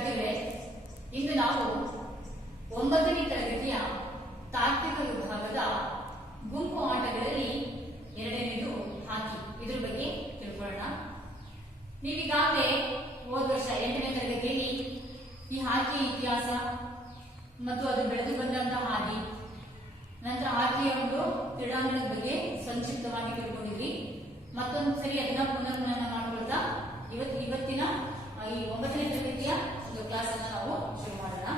ವಿದ್ಯಾರ್ಥಿಗಳೇ, ಇಂದು ನಾವು 9ನೇ ತರಗತಿಯ ತಾರ್ಕಿಕ ವಿಭಾಗದ ಗುಂಪು ಆಟಗಳಲ್ಲಿ ಎರಡನೇದು ಹಾಕಿ, ಇದ್ರ ಬಗ್ಗೆ ತಿಳ್ಕೊಳ್ಳೋಣ. ನೀವೀಗಾಗಲೇ ಹೋದ ವರ್ಷ 8ನೇ ತರಗತಿಯಲ್ಲಿ ಈ ಹಾಕಿ ಇತಿಹಾಸ ಮತ್ತು ಅದು ಬೆಳೆದು ಬಂದಂತಹ ಹಾದಿ, ನಂತರ ಹಾಕಿಯ ಒಂದು ಕ್ರೀಡಾಂಗಣದ ಬಗ್ಗೆ ಸಂಕ್ಷಿಪ್ತವಾಗಿ ತಿಳ್ಕೊಂಡಿದ್ವಿ. ಮತ್ತೊಂದು ಸರಿ ಅದನ್ನ ಪುನರ್ಮನನ ಮಾಡಿಕೊಳ್ತಾ ಇವತ್ತಿನ ಈ 9ನೇ ತರಗತಿಯ ಒಂದು ಕ್ಲಾಸ್ ಅನ್ನು ನಾವು ಶುರು ಮಾಡೋಣ.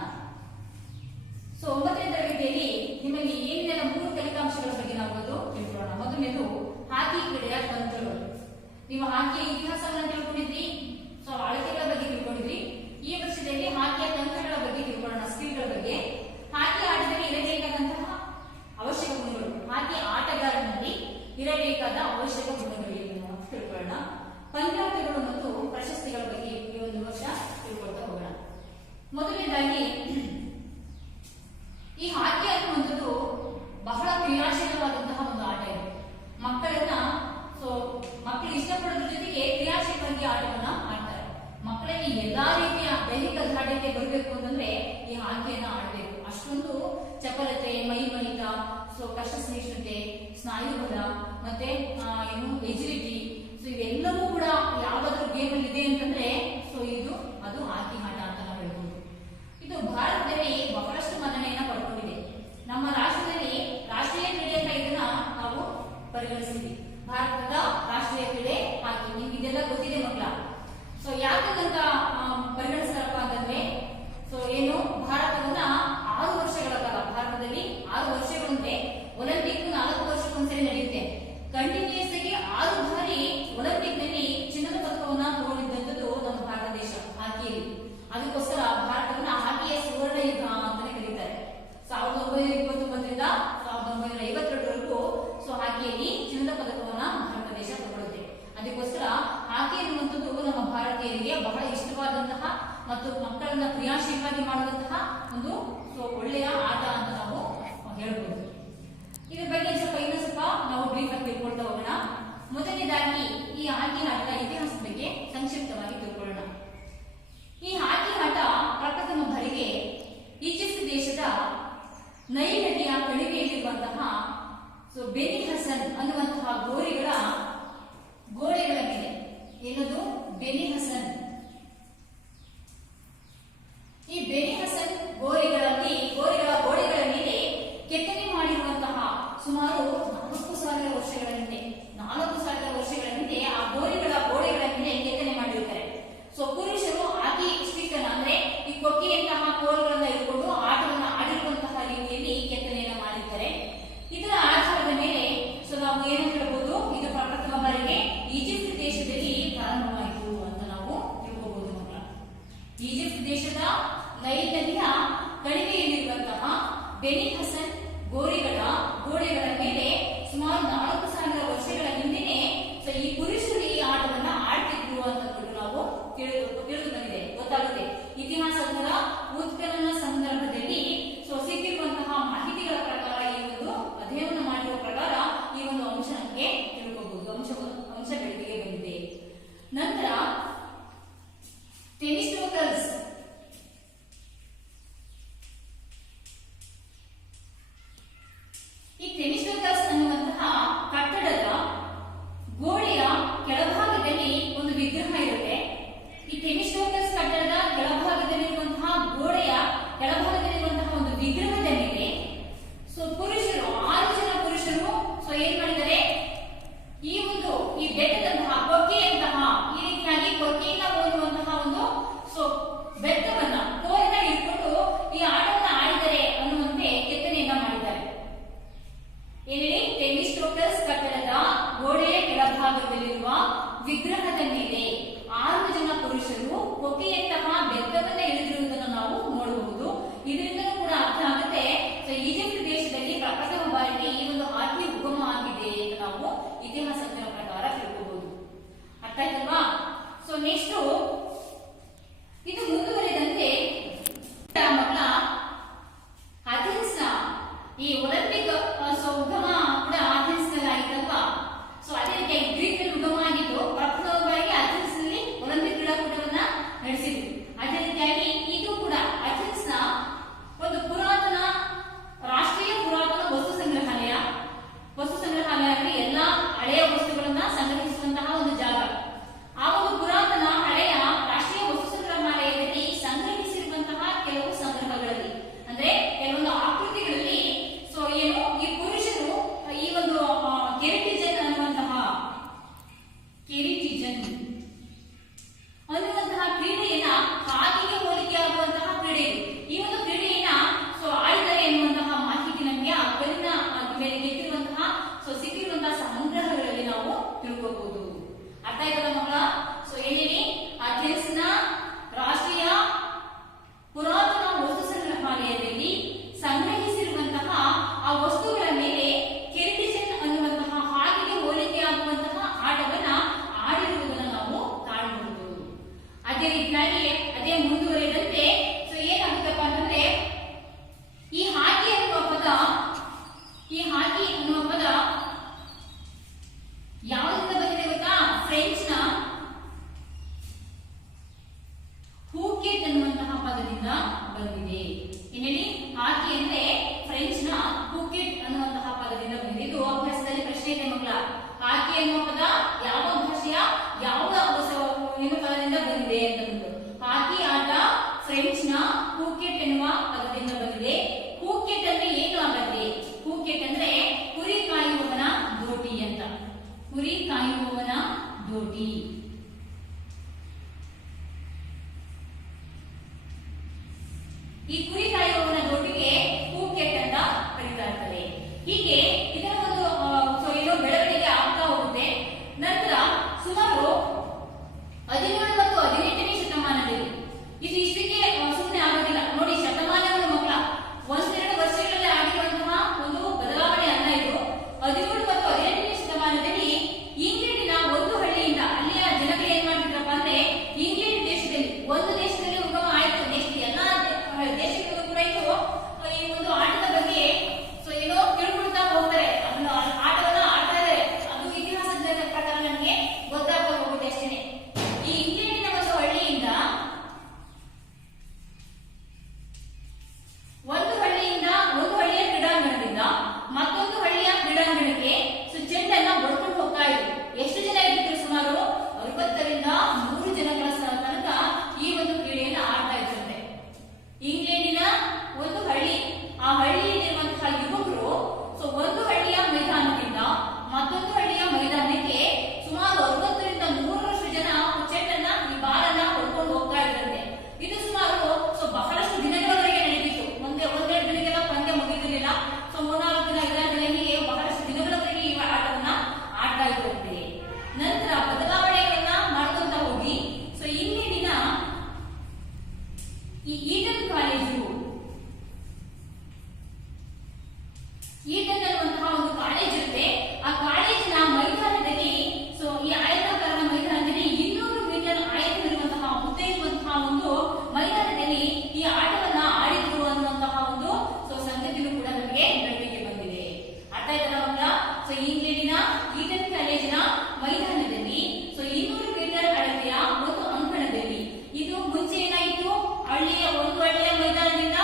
ಸೊ 9ನೇ ತರಗತಿಯಲ್ಲಿ ನಿಮಗೆ ಏನೆಲ್ಲ 3 ಫಲಿತಾಂಶಗಳ ಬಗ್ಗೆ ನಾವು ತಿಳ್ಕೊಳ್ಳೋಣ. ಮೊದಲನೇದು ಹಾಕಿ ಕ್ರೀಡೆಯ ತಂತ್ರಗಳು. ನೀವು ಹಾಕಿಯ ಇತಿಹಾಸವನ್ನು ತಿಳ್ಕೊಂಡಿದ್ರಿ, ಸೊ ಅಳತೆಗಳ ಬಗ್ಗೆ ತಿಳ್ಕೊಂಡಿದ್ರಿ. ಈ ವರ್ಷದಲ್ಲಿ ಹಾಕಿಯ ತಂತ್ರಗಳ ಬಗ್ಗೆ ತಿಳ್ಕೊಳ್ಳೋಣ, ಸ್ಕಿಲ್ಗಳ ಬಗ್ಗೆ. ಹಾಕಿ ಆಟದಲ್ಲಿ ಇರಬೇಕಾದಂತಹ ಅವಶ್ಯಕ ಗುಣಗಳು, ಹಾಕಿ ಆಟಗಾರನಲ್ಲಿ ಇರಬೇಕಾದ ಅವಶ್ಯಕ ಗುಣಗಳು ನಾವು ತಿಳ್ಕೊಳ್ಳೋಣ. ಪಂದ್ಯಾಟಗಳು ಮತ್ತು ಪ್ರಶಸ್ತಿಗಳ ಬಗ್ಗೆ ಈ ಒಂದು ವರ್ಷ ತಿಳ್ಕೊಳ್ತಾ ಹೋಗೋಣ. ಮೊದಲನೇದಾಗಿ ಈ ಹಾಕಿ ಅನ್ನುವಂಥದ್ದು ಬಹಳ ಕ್ರಿಯಾಶೀಲವಾದಂತಹ ಒಂದು ಆಟ ಇದೆ. ಮಕ್ಕಳು ಇಷ್ಟಪಡೋದ್ರ ಜೊತೆಗೆ ಕ್ರಿಯಾಶೀಲವಾಗಿ ಆಟವನ್ನ ಆಡ್ತಾರೆ. ಮಕ್ಕಳಲ್ಲಿ ಎಲ್ಲಾ ರೀತಿಯ ದೈಹಿಕ ದಾಢ್ಯತೆ ಬರಬೇಕು ಅಂತಂದ್ರೆ ಈ ಹಾಕಿಯನ್ನ ಆಡಬೇಕು. ಅಷ್ಟೊಂದು ಚಪಲತೆ, ಮೈಮಣಿತ, ಕಷ್ಟ ಸಹಿಷ್ಣುತೆ, ಸ್ನಾಯುಬಲ, ಮತ್ತೆ ಎಜಿಲಿಟಿ, ಇವೆಲ್ಲವೂ ಕೂಡ ಯಾವ್ದಾದ್ರು ಗೇಮ್ ಅಲ್ಲಿ ಇದೆ ಅಂತಂದ್ರೆ ಅದು ಹಾಕಿ ಆಟ ಅಂತ ನಾವು ಹೇಳ್ಬೋದು. ಇದು ಭಾರತದಲ್ಲಿ ಬಹಳಷ್ಟು ಮನ್ನಣೆಯನ್ನ ಪಡ್ಕೊಂಡಿದೆ. ನಮ್ಮ ರಾಷ್ಟ್ರದಲ್ಲಿ ರಾಷ್ಟ್ರೀಯ ಕ್ರೀಡೆ ಅಂತ ಇದನ್ನ ನಾವು ಪರಿಗಣಿಸಿದ್ವಿ. ಭಾರತದ ರಾಷ್ಟ್ರೀಯ ಕ್ರೀಡೆ ಹಾಕಿ. ನಿಮ್ಗೆ ಇದೆಲ್ಲ ಗೊತ್ತಿದೆ ಮಕ್ಕಳ. ಯಾಕಂತ ಪರಿಗಣಿಸ್ತಾರಪ್ಪ ಅಂತಂದ್ರೆ ಭಾರತವನ್ನ 6 ವರ್ಷಗಳ ಕಾಲ, ಭಾರತದಲ್ಲಿ 6 ವರ್ಷಗಳಂತೆ ಒಲಿಂಪಿಕ್ 4 ವರ್ಷಕ್ಕೊಂದ್ಸರಿ ನಡೆಯುತ್ತೆ. ಕಂಟಿನ್ಯೂಸ್ ಆಗಿ 6 ಬಾರಿ ಒಲಿಂಪಿಕ್ ನಲ್ಲಿ ಚಿನ್ನದ ಪದಕವನ್ನ ತಗೊಂಡಿದ್ದಂಥದ್ದು ನಮ್ಮ ಭಾರತ ದೇಶ ಹಾಕಿಯಲ್ಲಿ. ಅದಕ್ಕೋಸ್ಕರ ಭಾರತವನ್ನ ಹಾಕಿಯ ಸುವರ್ಣ ಯುಗ ಅಂತಾನೆ ಕರೀತಾರೆ. 1929ರಿಂದ 1952ರವರೆಗೂ ಹಾಕಿಯಲ್ಲಿ ಚಿನ್ನದ ಪದಕವನ್ನ ಭಾರತ ದೇಶ ತಗೊಳ್ಳುತ್ತೆ. ಅದಕ್ಕೋಸ್ಕರ ಹಾಕಿ ಅನ್ನುವಂಥದ್ದು ನಮ್ಮ ಭಾರತೀಯರಿಗೆ ಬಹಳ ಇಷ್ಟವಾದಂತಹ ಮತ್ತು ಮಕ್ಕಳನ್ನ ಕ್ರಿಯಾಶೀಲವಾಗಿ ಮಾಡುವಂತಹ ಒಂದು ಒಳ್ಳೆಯ ಆಟ ಅಂತ ನಾವು ಹೇಳ್ಬೋದು. ಇದ್ರ ಬಗ್ಗೆ ಸ್ವಲ್ಪ ನಾವು ಬ್ರೀಫ್ ಆಗಿ ತಿಳ್ಕೊಳ್ತಾ ಹೋಗೋಣ. ಮೊದಲನೇದಾಗಿ ಈ ಹಾಕಿ ಆಟದ ಇತಿಹಾಸದ ಬಗ್ಗೆ ಸಂಕ್ಷಿಪ್ತವಾಗಿ ತಿಳ್ಕೊಳ್ಳೋಣ. ಈ ಹಾಕಿ ಆಟ ಪ್ರಪ್ರಥಮ ಬಾರಿಗೆ ಈಜಿಪ್ಟ್ ದೇಶದ ನೈಲ್ ನದಿಯ ಕಣಿವೆಯಲ್ಲಿರುವಂತಹ ಬೆನಿ ಹಸನ್ ಅನ್ನುವಂತಹ ಗೋಡೆಗಳ ಮೇಲೆ, ಏನದು ಬೆನಿ ಹಸನ್, ಈ ಬೆನಿ ಹಸನ್ ಗೋಡೆಗಳ ಗೋಡೆಗಳ ಮೇಲೆ ಕೆತ್ತನೆ ಮಾಡಿರುವಂತಹ ಸುಮಾರು 4,000 ವರ್ಷಗಳ ಹಿಂದೆ ಆ ಗೋಡೆಗಳ ಮೇಲೆ ಕೆತ್ತನೆ ಮಾಡಿರುತ್ತಾರೆ. ಪುರುಷರು ಹಾಕಿ ಸ್ಟಿಕ್ ಅಂದ್ರೆ ಈ ಕೊಕ್ಕಿಯಂತಹ ಕೋಲ್ಗಳನ್ನ ಇಟ್ಕೊಂಡು ಆಟವನ್ನು ಆಡಿರುವಂತಹ ರೀತಿಯಲ್ಲಿ ಕೆತ್ತನೆಯನ್ನ ಮಾಡಿರ್ತಾರೆ. ಇದರ ಆಧಾರದ ಮೇಲೆ ನಾವು ಏನಂತ ಹೇಳ್ಬೋದು, ಇದು ಪ್ರಪ್ರಥಮ ಬಾರಿಗೆ ಈಜಿಪ್ಟ್ ದೇಶದಲ್ಲಿ ಪ್ರಾರಂಭವಾಯಿತು ಅಂತ ನಾವು ತಿಳ್ಕೋಬಹುದು ಮಕ್ಕಳ. ಈಜಿಪ್ಟ್ ದೇಶದ ನೈಲ್ ನದಿಯ ಕಣಿವೆಯಲ್ಲಿರುವಂತಹ ಬೆನಿ ಹಸನ್ ಗೋಡೆಗಳ ಮೇಲೆ ಸುಮಾರು 4,000 ವರ್ಷಗಳ ಹಿಂದೆನೆ ಈ ಪುರುಷರು ಈ ಆಟವನ್ನ ಆಡ್ತಿದ್ರು ಅಂತ ನಾವು ತಿಳಿದು ಬಂದಿದೆ, ಗೊತ್ತಾಗುತ್ತೆ. ಇತಿಹಾಸದ ಉತ್ಖನನ ಸಂದರ್ಭದಲ್ಲಿ ಸಿಕ್ಕಿರುವಂತಹ ಮಾಹಿತಿಗಳ ಪ್ರಕಾರ, ಈ ಒಂದು ಅಧ್ಯಯನ ಮಾಡಿರುವ ಪ್ರಕಾರ ಈ ಒಂದು ಅಂಶಕ್ಕೆ ತಿಳ್ಕೋಬಹುದು, ಅಂಶ ಬೆಳಕಿಗೆ ಬಂದಿದೆ. ನಂತರ ಥೆಮಿಸ್ಟೋಕಲ್ಸ್, ಈ ಥೆಮಿಸ್ಟೋಕಲ್ಸ್ ಅನ್ನುವಂತಹ ಕಟ್ಟಡದ ಗೋಡೆಯ ಕೆಳಭಾಗದಲ್ಲಿ ಒಂದು ವಿಗ್ರಹ ಇರುತ್ತೆ. ಈ ಥೆಮಿಸ್ಟೋಕಲ್ಸ್ ಕಟ್ಟಡದ ಕೆಳಭಾಗ ಎನ್ನುವಂತಹ ಪದದಿಂದ ಬಂದಿದೆ. ಇನ್ನೇಳಿ ಹಾಕಿ ಅಂದ್ರೆ ಫ್ರೆಂಚ್ ನ ಪೂಕೆಟ್ ಅನ್ನುವಂತಹ ಪದದಿಂದ ಬಂದಿದೆ. ಇದು ಅಭ್ಯಾಸದಲ್ಲಿ ಪ್ರಶ್ನೆ ಇದೆ ಮಕ್ಕಳ. ಹಾಕಿ ಎನ್ನುವ ಪದ ಯಾವ ಭಾಷೆಯ ಯಾವ ಏನು ಪದದಿಂದ ಬಂದಿದೆ ಅಂತ ಬಂದು. ಹಾಕಿ ಆಟ ಫ್ರೆಂಚ್ ನ ಪೂಕೆಟ್ ಎನ್ನುವ ಪದದಿಂದ ಬಂದಿದೆ. ಪೂಕೆಟ್ ಅಂದ್ರೆ ಏನು ಆಗತ್ತೆ? ಪೂಕೆಟ್ ಅಂದ್ರೆ ಕುರಿ ಕಾಯುವವನ ದೋಟಿ ಅಂತ. ಕುರಿ ಕಾಯುವವನ ದೋಟಿ. ಈ ಕುರಿ ಕಾಯುವವನ ದೋಟಿಗೆ ಪೂಕೆಟ್ ಅಂತ ಕರೀತಾ ಇರ್ತಾರೆ. ಹೀಗೆ ಇದರ ಒಂದು ಏನೋ ಬೆಳವಣಿಗೆ ಆಗ್ತಾ ಹೋಗುತ್ತೆ. ನಂತರ ಸುಮಾರು 17 ಮತ್ತು 18ನೇ ಶತಮಾನದಲ್ಲಿ ಇದು ಇಷ್ಟಕ್ಕೆ ಸುಮ್ಮನೆ ಆಗೋದಿಲ್ಲ ನೋಡಿ. ಶತಮಾನಗಳು ಮಕ್ಕಳ ಒಂದೆರಡು ವರ್ಷಗಳಲ್ಲಿ ಆಗಿರುವಂತಹ ಒಂದು ಬದಲಾವಣೆ ಅಲ್ಲ ಇದು. 17 ಮತ್ತು 18ನೇ ಶತಮಾನದಲ್ಲಿ ಇಂಗ್ಲೆಂಡಿನ ಒಂದು ಹಳ್ಳಿಯಿಂದ ಅಲ್ಲಿಯ ಜನಗಳು ಏನ್ ಮಾಡ್ತಿದ್ರಪ್ಪ ಅಂದ್ರೆ, ಇಂಗ್ಲೆಂಡ್ ದೇಶದಲ್ಲಿ ಒಂದು ದೇಶದಲ್ಲಿ ಉಗಮ ಆಯ್ತು, ನೆಕ್ಸ್ಟ್ ಎಲ್ಲಾ ದೇಶಗಳು ಕೂಡ ಇದು ಈ ಒಂದು ಆಟದ ಬಗ್ಗೆ ಏನೋ ತಿಳ್ಕೊಳ್ತಾ ಹೋಗ್ತಾರೆ. ಅದನ್ನ ಆಟವನ್ನ ಆಡ್ತಾ ಇದ್ದಾರೆ. ಅದು ಇತಿಹಾಸದ ಪ್ರಕಾರ ನಮಗೆ ಗೊತ್ತಾಗ್ತಾ ಹೋಗುತ್ತೆ ಅಷ್ಟೇನೆ. ಈ ಇಂಗ್ಲೆಂಡಿನ ಒಂದು ಹಳ್ಳಿಯಿಂದ ಒಂದು ಹಳ್ಳಿಯ ಕ್ರೀಡಾಂಗಣದಿಂದ ಮತ್ತೊಂದು ಹಳ್ಳಿಯ ಕ್ರೀಡಾಂಗಣಕ್ಕೆ ಚೆಂಡನ್ನ ಹೊಡ್ಕೊಂಡು ಹೋಗ್ತಾ ಇದ್ರು. ಎಷ್ಟು ಜನ ಇದ್ರು? ಸುಮಾರು 60ರಿಂದ 100 ಜನಗಳ ತನಕ ಈ ಒಂದು ಕ್ರೀಡೆಯನ್ನ ಆಡ್ತಾ ಇದ್ರಂತೆ. ಇಂಗ್ಲೆಂಡಿನ ಒಂದು ಹಳ್ಳಿ, ಆ ಹಳ್ಳಿಯಲ್ಲಿರುವಂತಹ ಯುವಕರು ಒಂದು ಹಳ್ಳಿಯ ಮೈದಾನದಿಂದ ಮತ್ತೊಂದು ಹಳ್ಳಿಯ ಮೈದಾನಕ್ಕೆ ಸುಮಾರು 60ರಿಂದ 100ರಷ್ಟು ಜನ ಚೆಂಡನ್ನ ಈ ಬಾಲನ್ನ ಹೊಡ್ಕೊಂಡು ಹೋಗ್ತಾ ಇದ್ರಂತೆ. ಇದು ಸುಮಾರು ಬಹಳಷ್ಟು ದಿನಗಳವರೆಗೆ ನಡೆದಿತ್ತು. ಒಂದೆರಡು ದಿನಕ್ಕೆಲ್ಲ ಪಂದ್ಯ ಮುಗಿದಿರಲಿಲ್ಲ. 3-4 ದಿನ 5 ದಿನ ಹೀಗೆ ಬಹಳಷ್ಟು ದಿನಗಳವರೆಗೆ ಈ ಆಟವನ್ನ ಆಡ್ತಾ ಇದ್ರಂತೆ. ನಂತರ ಬದಲಾವಣೆಗಳನ್ನ ಮಾಡ್ಕೊಂತ ಹೋಗಿ ಇಂಗ್ಲೆಂಡಿನ ಈ ಈಟನ್ ಅನ್ನುವಂತಹ ಒಂದು ಕಾಲೇಜ್ ಇರುತ್ತೆ. ಆ ಕಾಲೇಜಿನ ಮೈದಾನದಲ್ಲಿ ಈ ಆಯತಾಕಾರದ ಮೈದಾನದಲ್ಲಿ 200 ಮೀಟರ್ ಆಯತವಿರುವಂತಹ ಉದ್ದ ಇರುವಂತಹ ಒಂದು ಮೈದಾನದಲ್ಲಿ ಈ ಆಟವನ್ನ ಆಡಿದ್ರು ಅನ್ನುವಂತಹ ಒಂದು ಸಂಗತಿಯೂ ಕೂಡ ನಮಗೆ ಬೆಳಕಿಗೆ ಬಂದಿದೆ. ಅರ್ಥ ಆಯ್ತಲ್ಲ ಮಕ್ಕಳ? ಇಂಗ್ಲೆಂಡಿನ ಈಟನ್ ಕಾಲೇಜಿನ ಮೈದಾನದಲ್ಲಿ 200 ಮೀಟರ್ ಅಳತೆಯ ಒಂದು ಅಂಕಣದಲ್ಲಿ ಇದು ಮುಂಚೆ ಏನಾಯಿತು? ಒಂದು ಹಳ್ಳಿಯ ಮೈದಾನದಿಂದ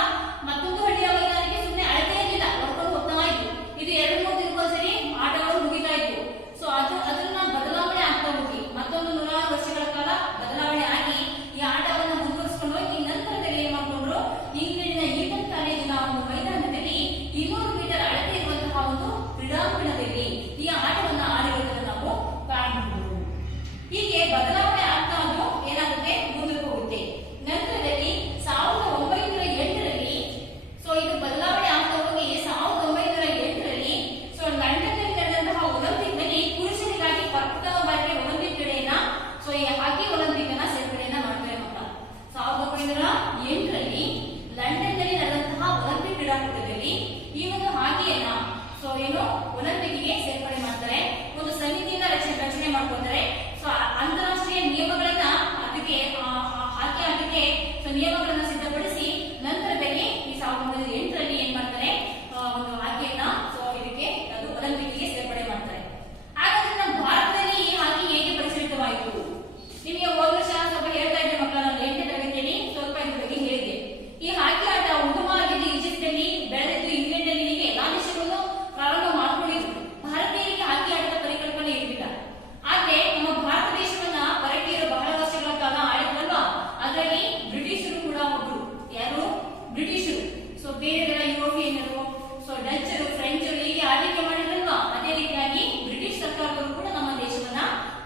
ಮತ್ತೊಂದು ಹಳ್ಳಿಯ ಮೈದಾನಕ್ಕೆ ಸುಮ್ಮನೆ ಅಳತೆ ಇರಲಿಲ್ಲ, ಹೊಡ್ಕೊಂಡು ಹೋಗ್ತಾ ಇತ್ತು. ಇದು 2-3 ದಿನಕ್ಕೊಂದ್ಸರಿ ಆಟಗಳು ಮುಗಿತಾ ಇತ್ತು. ಅದನ್ನ ಬದಲಾವಣೆ ಆಗ್ತಾ ಹೋಗಿ ಮತ್ತೊಂದು 100 ವರ್ಷಗಳ ಕಾಲ ಬದಲಾವಣೆ ಆಗಿ ಈ ಆಟವನ್ನು ಮುಂದುವರಿಸಿಕೊಂಡು ಹೋಗಿ ನಂತರದಲ್ಲಿ ಏನ್ ಮಾಡ್ಕೊಂಡ್ರು? ಇಂಗ್ಲೆಂಡಿನ ಈಟನ್ ಕಾಲೇಜಿನ ಒಂದು ಮೈದಾನದಲ್ಲಿ 200 ಮೀಟರ್ ಅಳತೆ ಇರುವಂತಹ ಒಂದು ಕ್ರೀಡಾಂಗಣದಲ್ಲಿ ಈ ಆಟವನ್ನು ಆಡಿರುವುದನ್ನು ನಾವು ಕಾಣಬಹುದು. ಹೀಗೆ ಬದಲಾವಣೆ ಆಗ್ತಾ ಅದು ಏನಾಗುತ್ತೆ? ಮುಂದಕ್ಕೆ ಹೋಗುತ್ತೆ. ನಂತರದಲ್ಲಿ 1908ರಲ್ಲಿ ಇದು ಬದಲಾವಣೆ ಆಗ್ತಾ ಹೋಗಿ 1908ರಲ್ಲಿ ಲಂಡನ್ನಲ್ಲಿ ನಡೆದಂತಹ ಒಲಿಂಪಿಕ್ ನಲ್ಲಿ ಪುರುಷರಿಗಾಗಿ ಪ್ರಥಮ ಬಾರಿಗೆ ಒಲಿಂಪಿಕ್ ಕ್ರೀಡೆಯನ್ನ ಈ ಹಾಕಿ ಒಲಿಂಪಿಕ್ ಅನ್ನ ಸೇರ್ಪಡೆಯನ್ನ ಮಾಡ್ತಾರೆ ಮಕ್ಕಳ. 1908ರಲ್ಲಿ ಲಂಡನ್ನಲ್ಲಿ ನಡೆದಂತಹ ಒಲಿಂಪಿಕ್ ಕ್ರೀಡಾಕೂಟದಲ್ಲಿ ಈ ಒಂದು ಹಾಕಿಯನ್ನ ಒಲಿಂಪಿಕ್ಗೆ ಸೇರ್ಪಡೆ ಮಾಡ್ತಾರೆ. ಒಂದು ಸಮಿತಿಯನ್ನ ರಚನೆ ಮಾಡ್ಕೊತಾರೆ. ಅಂತಾರಾಷ್ಟ್ರೀಯ ನಿಯಮಗಳನ್ನ ಅದಕ್ಕೆ ಹಾಕಿ ಆಟಕ್ಕೆ ನಿಯಮಗಳನ್ನ ಸಿದ್ಧಪಡಿಸಿ ನಂತರದಲ್ಲಿ ಈ 1908ರಲ್ಲಿ ಏನ್ ಮಾಡ್ತಾರೆ? ಒಂದು ಹಾಕಿಯನ್ನ ಇದಕ್ಕೆ ಅದು ಒಲಿಂಪಿಕ್ಗೆ ಸೇರ್ಪಡೆ ಮಾಡ್ತಾರೆ. ಹಾಗಾದ್ರೆ ನಮ್ಮ ಭಾರತದಲ್ಲಿ ಈ ಹಾಕಿ ಹೇಗೆ ಪ್ರಚಲಿತವಾಯಿತು? ನಿಮಗೆ ಹೋದ ವರ್ಷ ಸ್ವಲ್ಪ ಹೇಳ್ತಾ ಇದ್ದೆ ಮಕ್ಕಳ, ನಾನು 8ನೇ ತರಗತಿಯಲ್ಲಿ ಸ್ವಲ್ಪ ಇದ್ರ ಬಗ್ಗೆ ಹೇಳಿದ್ದೆ. ಈ ಹಾಕಿ ಆಟ ಉಗಮವಾಗಿದ್ದು ಈಜಿಪ್ಟ್ ಅಲ್ಲಿ, ಬೆಳೆದಿದ್ದು ಇಂಗ್ಲೆಂಡ್ ಅಲ್ಲಿ, ಹೀಗೆ ಎಲ್ಲಾ ದೇಶಗಳನ್ನು ಪ್ರಾರಂಭ ಮಾಡ್ಕೊಂಡಿದ್ರು. ಭಾರತೀಯರಿಗೆ ಹಾಕಿ ಆಟದ ಪರಿಕಲ್ಪನೆ ಇರಲಿಲ್ಲ. ಆದ್ರೆ ನಮ್ಮ ಭಾರತ ದೇಶವನ್ನ ಪರಕೀಯರು ಬಹಳ ವರ್ಷಗಳ ಕಾಲ ಆಳಿದ್ರಲ್ವಾ, ಅದರಲ್ಲಿ ಬ್ರಿಟಿಷರು ಕೂಡ ಒಬ್ರು. ಯಾರು? ಬ್ರಿಟಿಷರು. ಬೇರೆ ಯುರೋಪಿಯನ್ನರು, ಡಚ್ಚರು, ಫ್ರೆಂಚರು ಹೀಗೆ ಆಳ್ವಿಕೆ ಮಾಡಿದ್ರಲ್ವಾ, ಅದೇ ರೀತಿಯಾಗಿ ಬ್ರಿಟಿಷ್ ಸರ್ಕಾರದವರು ಕೂಡ ನಮ್ಮ ದೇಶವನ್ನ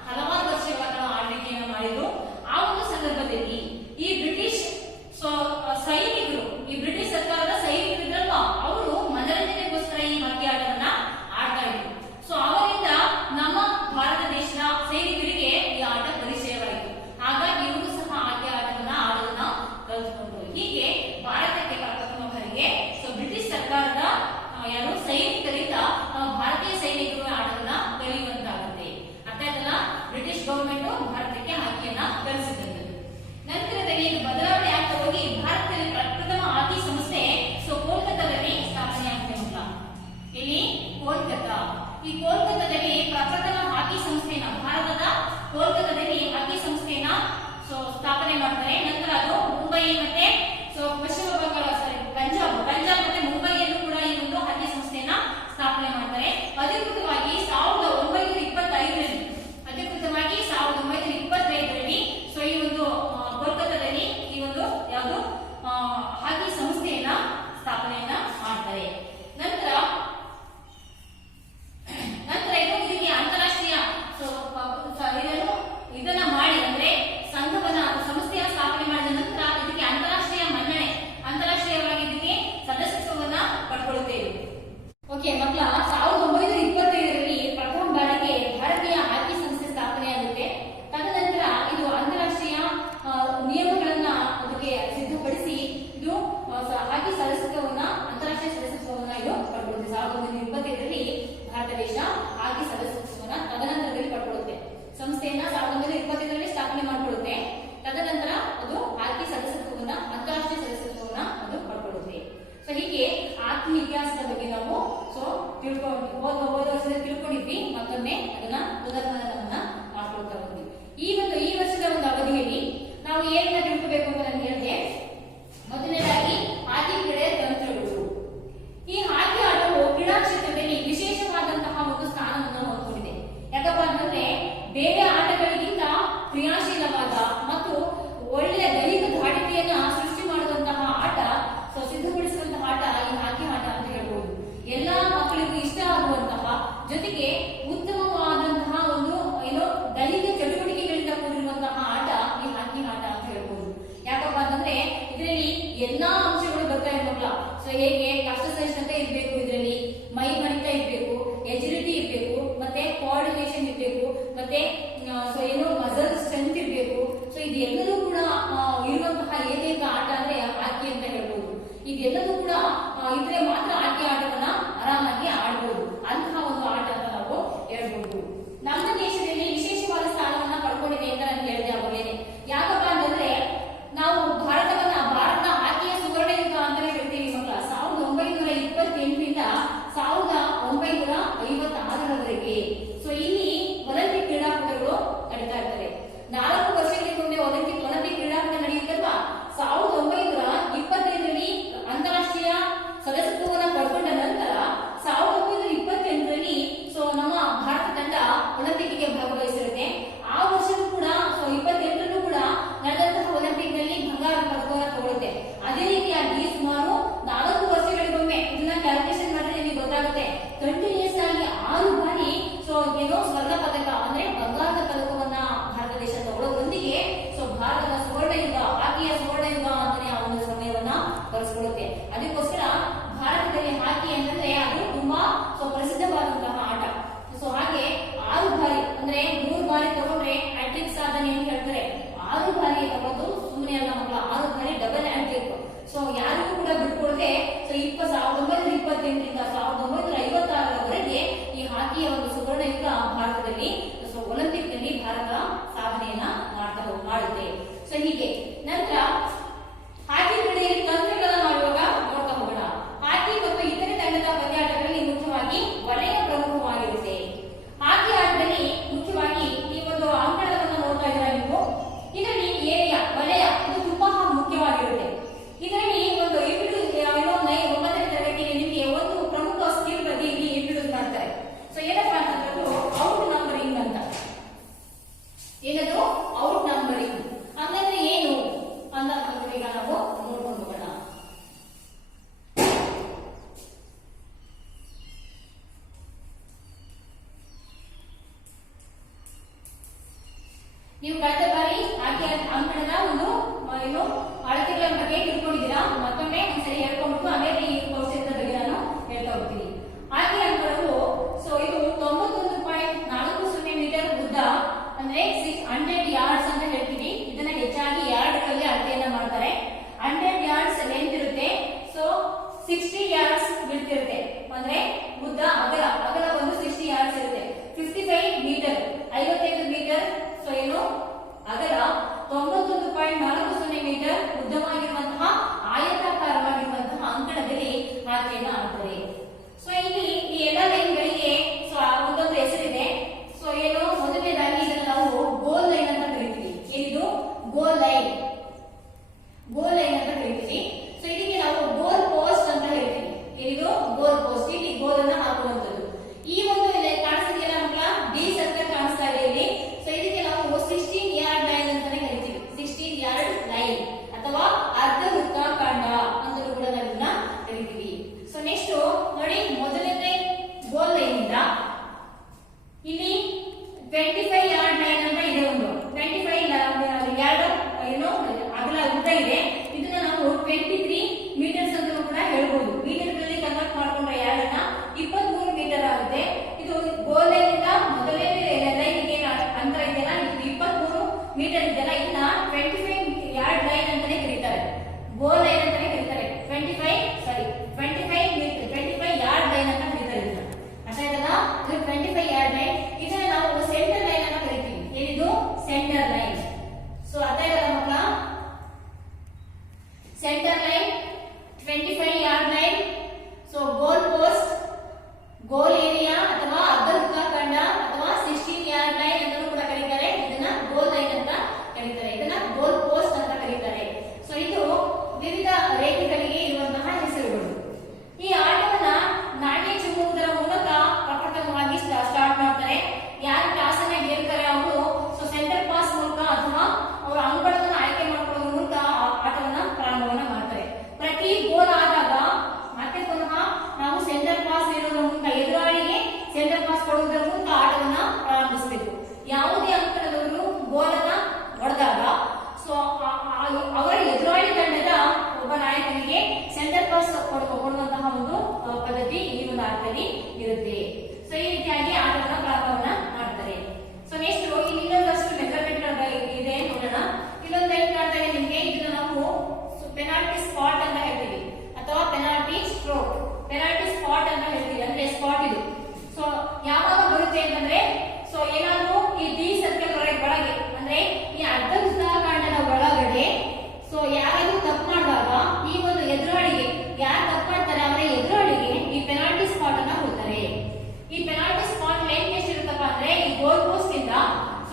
ಹಲವಾರು ವರ್ಷಗಳ ಕಾಲ ಆಳ್ವಿಕೆಯನ್ನು ಮಾಡಿದ್ರು. ಆ ಒಂದು ಸಂದರ್ಭದಲ್ಲಿ ಈ ಬ್ರಿಟಿಷ್ ಸೈನಿಕರು, ಈ ಬ್ರಿಟಿಷ್ ಸರ್ಕಾರದ ಸೈನಿಕರಿದ್ರಲ್ವಾ, ಅವರು ಮನರಂಜನೆಗೋಸ್ಕರ ಈ ಹಾಕಿ ಆಟವನ್ನ ಆಡ್ತಾ ಇದ್ರು. ಅವರಿಂದ ನಮ್ಮ ಭಾರತ ದೇಶದ ಸೈನಿಕರಿಗೆ ಈ ಆಟ ಪರಿಚಯವಾಯಿತು. ಹಾಗಾಗಿ ಇವರು ಸಹ ಹಾಕಿ ಆಟವನ್ನ ಆಡೋದನ್ನ ಕಲಿತುಕೊಂಡ್ರು. ಹೀಗೆ ಭಾರತಕ್ಕೆ ಪ್ರಥಮ ಬಾರಿಗೆ ಬ್ರಿಟಿಷ್ ಸರ್ಕಾರದ ಸೈನಿಕರಿಂದ ಭಾರತೀಯ ಸೈನಿಕರು ಆಟವನ್ನ ಕಲಿಯುವಂತಾಗುತ್ತೆ. ಅರ್ಥ ಆಯ್ತಲ್ಲ? ಬ್ರಿಟಿಷ್ ಗವರ್ಮೆಂಟ್ ಭಾರತಕ್ಕೆ ಹಾಕಿಯನ್ನ ಕಲಿಸಿದಂತೆ. ನಂತರದಲ್ಲಿ ಬದಲಾವಣೆ ಆಗ್ತಾ ಹೋಗಿ ಭಾರತದಲ್ಲಿ ಪ್ರಥಮ ಹಾಕಿ ಸಂಸ್ಥೆ ಕೋಲ್ಕತ್ತಾದಲ್ಲಿ ಸ್ಥಾಪನೆ ಆಗ್ತಾ ಇಲ್ಲ. ಇಲ್ಲಿ ಕೋಲ್ಕತ್ತಾ, ಈ ಕೋಲ್ಕತ್ತಾದಲ್ಲಿ ಪ್ರಪ್ರಥಮ ಹಾಕಿ ಸಂಸ್ಥೆನ, ಭಾರತದ ಕೋಲ್ಕತ್ತಾದಲ್ಲಿ ಹಾಕಿ ಸಂಸ್ಥೆನ ಸ್ಥಾಪನೆ ಮಾಡ್ತಾರೆ. ನಂತರ ಅದು ಮುಂಬೈನ ಎಲ್ಲಾ ಅಂಶಗಳು ಬರ್ತಾ ಇದೆ ಮಕ್ಕಳ. ಸೊ ಹೇಗೆ ಕಷ್ಟ ಸಹಿಷ್ಣುತೆ ಇರಬೇಕು, ಇದರಲ್ಲಿ ಮೈ ಮಣಿತ ಇರಬೇಕು, ಎಜಿಲಿಟಿ ಇರಬೇಕು, ಮತ್ತೆ ಕೋಆರ್ಡಿನೇಷನ್ ಇರಬೇಕು, ಮತ್ತೆ ಸೊ ಏನು ಮಸಲ್ ಸ್ಟ್ರೆಂತ್ ಇರಬೇಕು. ಸೊ ಇದೆಲ್ಲದೂ ಕೂಡ ಇರುವಂತಹ ಏಕೈಕ ಆಟ ಅಂದ್ರೆ ಹಾಕಿ ಅಂತ ಹೇಳ್ಬೋದು. ಇದೆಲ್ಲದೂ ಕೂಡ ಇದ್ರೆ ಮಾತ್ರ ಹಾಕಿ ಆಟವನ್ನ ಆರಾಮಾಗಿ ಆಡ್ಬೋದು. ಅಂತಹ ಒಂದು ಆಟ ಅಂತ ನಾವು ಹೇಳ್ಬೋದು. ನಮ್ಮ ದೇಶದಲ್ಲಿ ವಿಶೇಷವಾದ ಸ್ಥಾನವನ್ನ ಪಡ್ಕೊಂಡಿದೆ ಅಂತ ನಾನು ಹೇಳಿದೆ ಅವಾಗೇನೆ. ಯಾಕಪ್ಪ ಅಂತಂದ್ರೆ ನಾವು ಭಾರತ ಹಾಕಿಯ ಸುವರ್ಣ ಯುಗ ಅಂತಾನೆ ಹೇಳ್ತೀವಿ ಮಕ್ಕಳ. 1928ರಿಂದ 1956ರವರೆಗೆ ಸೊ ಇಲ್ಲಿ ಒಲಿಂಪಿಕ್ ಕ್ರೀಡಾಕೂಟಗಳು ನಡೀತಾ ಇರ್ತವೆ. 4 ವರ್ಷಗಳಿಗೊಮ್ಮೆ ಒಲಿಂಪಿಕ್ ಕ್ರೀಡಾಕೂಟ ನಡೆಯುತ್ತಲ್ವಾ. 1925ರಲ್ಲಿ ಅಂತಾರಾಷ್ಟ್ರೀಯ ಸದಸ್ಯತ್ವವನ್ನು ಪಡ್ಕೊಂಡ ನಂತರ 1928ರಲ್ಲಿ ಸೊ ನಮ್ಮ ಭಾರತ ತಂಡ ಒಲಿಂಪಿಕ್ಗೆ ಭಾಗವಹಿಸಿರುತ್ತೆ. ಆ ವರ್ಷವೂ ಕೂಡ ಸೊ 28ರಲ್ಲೂ ಕೂಡ ನಡೆದಂತಹ ಒಲಿಂಪಿಕ್ ನಲ್ಲಿ ಬಂಗಾರ ಪದಕವನ್ನು ತಗೊಳುತ್ತೆ. ಅದೇ ರೀತಿಯಾಗಿ ಸುಮಾರು 4 ವರ್ಷಗಳಿಗೊಮ್ಮೆ ಇದನ್ನ ಕ್ಯಾಲ್ಕುಲೇಷನ್ ಮಾಡಿದ್ರೆ ನಿಮಗೆ ಗೊತ್ತಾಗುತ್ತೆ. ಕಂಟಿನ್ಯೂಸ್ ಆಗಿ 6 ಬಾರಿ ಸೊ ಏನೋ ಸ್ವರ್ಣ ಪದಕ ಅಂದ್ರೆ ಬಂಗಾರದ ಪದಕವನ್ನ ಭಾರತ ದೇಶ ತಗೊಳ್ಳೋದ್ರೊಂದಿಗೆ ಸೊ ಭಾರತದ ಸುವರ್ಣ ಯುಗ, ಹಾಕಿಯ ಸುವರ್ಣ ಯುಗ ಅಂತಾನೆ ಆ ಒಂದು ಸಮಯವನ್ನ ಕರೆಸ್ಕೊಳ್ಳುತ್ತೆ. ಅದಕ್ಕೋಸ್ಕರ ಭಾರತದಲ್ಲಿ ಹಾಕಿ ಅಂತಂದ್ರೆ ಅದು ತುಂಬಾ ಸೊ ಪ್ರಸಿದ್ಧವಾದಂತಹ ಆಟ. ಸೊ ಹಾಗೆ 6 ಬಾರಿ ಅಂದ್ರೆ 3 ಬಾರಿ ತಗೊಂಡ್ರೆ ಹ್ಯಾಟ್ರಿಕ್ ಸಾಧನೆ ಅಂತ ಹೇಳ್ತಾರೆ. 6 ಬಾರಿ ತಗೊಳ್ಳೋದು ಸುಮ್ಮನೆ ಅಲ್ಲ ಮಕ್ಕಳ. 6 ಬಾರಿ ಡಬಲ್ ಹ್ಯಾಟ್ರಿಕ್. ಸೊ ಯಾರಿಗೂ ಕೂಡ ಬಿಟ್ಕೊಡದೆ ಸೊ 1928ರಿಂದ 1956ರವರೆಗೆ ಈ ಹಾಕಿಯ ಒಂದು ಸುವರ್ಣ ಯುಗ ಭಾರತದಲ್ಲಿ ಸೊ ಒಲಿಂಪಿಕ್ ನಲ್ಲಿ ಭಾರತ ಸಾಧನೆಯನ್ನ ಮಾಡುತ್ತೆ. ಸೊ ಹೀಗೆ ನಂತರ ಹಾಕಿ ಕ್ರೀಡೆಯಲ್ಲಿ ತಂತ್ರಗಳನ್ನ ನಾವಿವಾಗ ನೋಡ್ತಾ ಹೋಗೋಣ. ಹಾಕಿ ಮತ್ತು ಇತರೆ ತಂಡದ ಪಂದ್ಯಾಟಗಳಲ್ಲಿ ಮುಖ್ಯವಾಗಿ ವಲಯ ಪ್ರಮುಖವಾಗಿರುತ್ತೆ. ಹಾಕಿ ಆಟದಲ್ಲಿ ಮುಖ್ಯವಾಗಿ ಈ ಒಂದು ಅಂಕಣವನ್ನು ನೋಡ್ತಾ ಇದ್ದೀರಾ ನೀವು. ಇದರಲ್ಲಿ ಏರಿಯಾ ವಲಯ ಇದು ತುಂಬಾ ಮುಖ್ಯವಾಗಿರುತ್ತೆ. ಇದರಲ್ಲಿ ಒಂದು ಏನೋ 9ನೇ ತರಗತಿಯಲ್ಲಿ ನಿಮಗೆ ಒಂದು ಪ್ರಮುಖ ಸ್ಕಿಲ್ ಬಗ್ಗೆ ಇಲ್ಲಿ ಇಂಟ್ರೊಡ್ಯೂಸ್ ಮಾಡ್ತಾರೆ. ಸೊ ಏನಪ್ಪಾ ಅಂತಂದ್ರೆ ಔಟ್ ನಂಬರಿಂಗ್ ಅಂತ. ಏನದು ಔಟ್ ನಂಬರಿಂಗ್ ಅಂದ್ರೆ ಏನು ಅಂತ ಈಗ ನಾವು ನೋಡ್ಕೊಂಡು ಹೋಗೋಣ. ನೀವು ಕಳೆದ ಬಾರಿ ಹಾಕಿ ಅಂಕಣದ ಒಂದು ಏನು ಅಳತೆಗಳ ಬಗ್ಗೆ ತಿಳ್ಕೊಂಡಿದ್ದೀರಾ. ಮತ್ತೊಮ್ಮೆ ಒಂದ್ಸರಿ ಹೇಳ್ಕೊಂಡ್ಬಿಟ್ಟು ಆಮೇಲೆ ಈ ಕೌಶಲ್ಯದ ಬಗ್ಗೆ ನಾನು ಹೇಳ್ತಾ ಹೋಗ್ತೀನಿ. ಹಾಕಿ ಅಂಕಣವು ಸೊ ಇದು 91.40 ಮೀಟರ್ ಉದ್ದ ಅಂದ್ರೆ 100 ಯಾರ್ಡ್ಸ್ ಅಂತ ಹೇಳ್ತೀವಿ. ಇದನ್ನ ಹೆಚ್ಚಾಗಿ ಯಾರ್ಡ್ಗಳಲ್ಲಿ ಅಳತೆಯನ್ನ ಮಾಡ್ತಾರೆ. 100 ಯಾರ್ಡ್ಸ್ ಲೆಂತ್ ಇರುತ್ತೆ. ಸೊ 60 ಯಾರ್ಡ್ಸ್ ವಿಡ್ತ್ ಇರುತ್ತೆ. ಅಂದ್ರೆ ಉದ್ದ ಅಗಲ ಒಂದು 60 ಯಾರ್ಡ್ಸ್ ಇರುತ್ತೆ. 55 ಮೀಟರ್ 55 ಮೀಟರ್ ಸೊ ಏನು ಅಗಲ 91.40 ಮೀಟರ್ ಉದ್ದವಾಗಿರುವಂತಹ ಆಯತಾಕಾರವಾಗಿರುವಂತಹ ಅಂಕಣದಲ್ಲಿ ಹಾಕಿಯನ್ನ ಆಡ್ತಾರೆ. ಸೊ ಇಲ್ಲಿ ಈ ಎಲ್ಲ ಲೈನ್ಗಳಿಗೆ ಸೊ ಒಂದೊಂದು ಹೆಸರಿದೆ. ಸೊ ಏನು ಮೊದಲನೇದಾಗಿ ಇದನ್ನು ನಾವು ಗೋಲ್ ಲೈನ್ ಅಂತ ಕರಿತೀವಿ. ಏನಿದು ಗೋಲ್ ಲೈನ್ ಅಂತ ಕರಿತೀವಿ. ಸೊ ಇದಕ್ಕೆ ನಾವು ಗೋಲ್ ಪೋಸ್ಟ್ ಅಂತ ಹೇಳ್ತೀವಿ. ಏನಿದು ಗೋಲ್ ಪೋಸ್ಟ್. ಇಲ್ಲಿ ಗೋಲ್ ಅನ್ನ ಹಾಕುವಂತದ್ದು. ಈ ಒಂದು ಕಾಣಿಸ್ತಿದೆಯಲ್ಲ ಮಕ್ಕಳ, ಬಿ ಸರ್ಕಲ್ ಕಾಣಿಸ್ತಾ ಇದೆ ಇಲ್ಲಿ. ಸೊ ಇದಕ್ಕೆ ನಾವು 16 ಯಾರ್ಡ್ ಲೈನ್ ಅಂತಾನೆ ಕರಿತೀವಿ. 16 ಯಾರ್ಡ್ ಲೈನ್ ಅಥವಾ ಅರ್ಧ ವೃತ್ತಾಕಾಂಡ ಅಂತಲೂ ಕೂಡ ನಾವು ಇದನ್ನ ಕರಿತೀವಿ. ಸೊ ನೆಕ್ಸ್ಟ್ ನೋಡಿ, ಮೊದಲನೇ ಗೋಲ್ ಲೈನ್ ಇಂದ ಇಲ್ಲಿ 25 ಯಾರ್ಡ್ ಲೈನ್ ಅಂತ ಇದೆ. ಒಂದು 25 ಯಾರ್ಡ್ ಏನು ಅಗಲ ಉದ್ದ ಇದೆ. ಇದನ್ನ ನಾವು 23 ಮೀಟರ್ಸ್ ಅಂತ ಕೂಡ ಹೇಳ್ಬೋದು. ಮೀಟರ್ಗಳಲ್ಲಿ ಕನ್ವರ್ಟ್ ಮಾಡ್ಕೊಂಡ್ರೆ ಯಾರ್ಡ್ ಅನ್ನ 23 ಮೀಟರ್ ಆಗುತ್ತೆ. ಇದು ಗೋಲ್ ಲೈನ್ ಇಂದ ಮೊದಲನೇ ಲೈನ್ಗೆ ಅಂತರ ಇದೆಯಲ್ಲ, ಇದು 23 ಮೀಟರ್ ಇದೆಯಲ್ಲ, ಇದನ್ನ 25 ಯಾರ್ಡ್ ಲೈನ್ ಅಂತಾನೆ ಕರೀತಾರೆ. ಗೋಲ್ ಲೈನ್ ಅಂತಾನೆ ಕರೀತಾರೆ. 25 ಯಾರ್ಡ್ ಲೈನ್ ಅಂತ ಕರೀತಾರೆ. ಇದನ್ನ ಅರ್ಥ ಆಯ್ತಲ್ಲ? ಇದು 25 ಯಾರ್ಡ್ ಲೈನ್. ಇದನ್ನ ನಾವು ಸೆಂಟರ್ ಲೈನ್ ಅಂತ ಕರಿತೀವಿ. ಏನಿದು ಸೆಂಟರ್ ಲೈನ್. ಸೊ ಅರ್ಥ ಆಯ್ತಲ್ಲ ಮಕ್ಕಳ? Centre line 25 yard line. So goal post, goal area ಅಥವಾ ಅರ್ಧ ವೃತ್ತಾಕಾಂಡ ಅಥವಾ 16 ಯಾರ್ಡ್ ಲೈನ್ ಅಂತ ಕೂಡ ಕರೀತಾರೆ. ಇದನ್ನ ಗೋಲ್ ಲೈನ್ ಅಂತ ಕರೀತಾರೆ. ಇದನ್ನ ಗೋಲ್ ಪೋಸ್ಟ್ ಅಂತ ಕರೀತಾರೆ. ಸೊ ಇದು ವಿವಿಧ ರೇಖೆಗಳಿಗೆ ಇರುವಂತಹ ಹೆಸರುಗಳು. ಈ ಆಟವನ್ನ ನಾಣ್ಯ ಚಿಮ್ಮುವುದರ ಮೂಲಕ ಪ್ರಪ್ರಥಮವಾಗಿ ಸ್ಟಾರ್ಟ್ ಮಾಡ್ತಾರೆ. ಯಾರು ಕ್ಲಾಸ್ ಅನ್ನ ಗೆಲ್ತಾರೆ ಅವರು ಸೊ ಸೆಂಟರ್ ಪಾಸ್ ಮೂಲಕ ಅಥವಾ ಅವರ ಅಂಕಣವನ್ನು ಆಯ್ಕೆ ಮಾಡ್ಕೊಳ್ಳೋದ್ರ ಮೂಲಕ ಆಟವನ್ನ ಪ್ರಾರಂಭವನ್ನ ಮಾಡ್ತಾರೆ. ಪ್ರತಿ ಗೋಲ್ ಆದಾಗ ಮತ್ತೆ ಪುನಃ ನಾವು ಸೆಂಟರ್ ಪಾಸ್ ಇರೋದ್ರ ಮೂಲಕ ಎದುರಾಳಿಗೆ ಪೆನಾಲ್ಟಿ ಸ್ಪಾಟ್ ಅಂತ ಹೇಳ್ತೀವಿ ಅಥವಾ ಪೆನಾಲ್ಟಿ ಸ್ಟ್ರೋಕ್. ಪೆನಾಲ್ಟಿ ಸ್ಪಾಟ್ ಅಂತ ಹೇಳ್ತೀವಿ, ಅಂದ್ರೆ ಸ್ಪಾಟ್ ಇದು. ಸೊ ಯಾವಾಗ ಬರುತ್ತೆ ಅಂತಂದ್ರೆ, ಸೊ ಏನಾದ್ರೂ ಈ ಡಿ ಸರ್ಕಲ್ ಒಳಗೆ ಅಂದ್ರೆ ಈ ಅರ್ಧ ವೃತ್ತಾಕಾರದ ಒಳಗಡೆ ಸೊ ಯಾರಾದ್ರೂ ತಪ್ಪು ಮಾಡಿದಾಗ ಈ ಒಂದು ಎದುರಾಳಿಗೆ ಯಾರು ತಪ್ಪು ಮಾಡ್ತಾರೆ ಅವರ ಎದುರಾಳಿಗೆ ಈ ಪೆನಾಲ್ಟಿ ಸ್ಪಾಟ್ ಅನ್ನ ಕೊಡ್ತಾರೆ. ಈ ಪೆನಾಲ್ಟಿ ಸ್ಪಾಟ್ ಲೆಂತ್ ಎಷ್ಟಿರುತ್ತಪ್ಪ ಅಂದ್ರೆ ಈ ಗೋಲ್ ಪೋಸ್ಟ್ ಇಂದ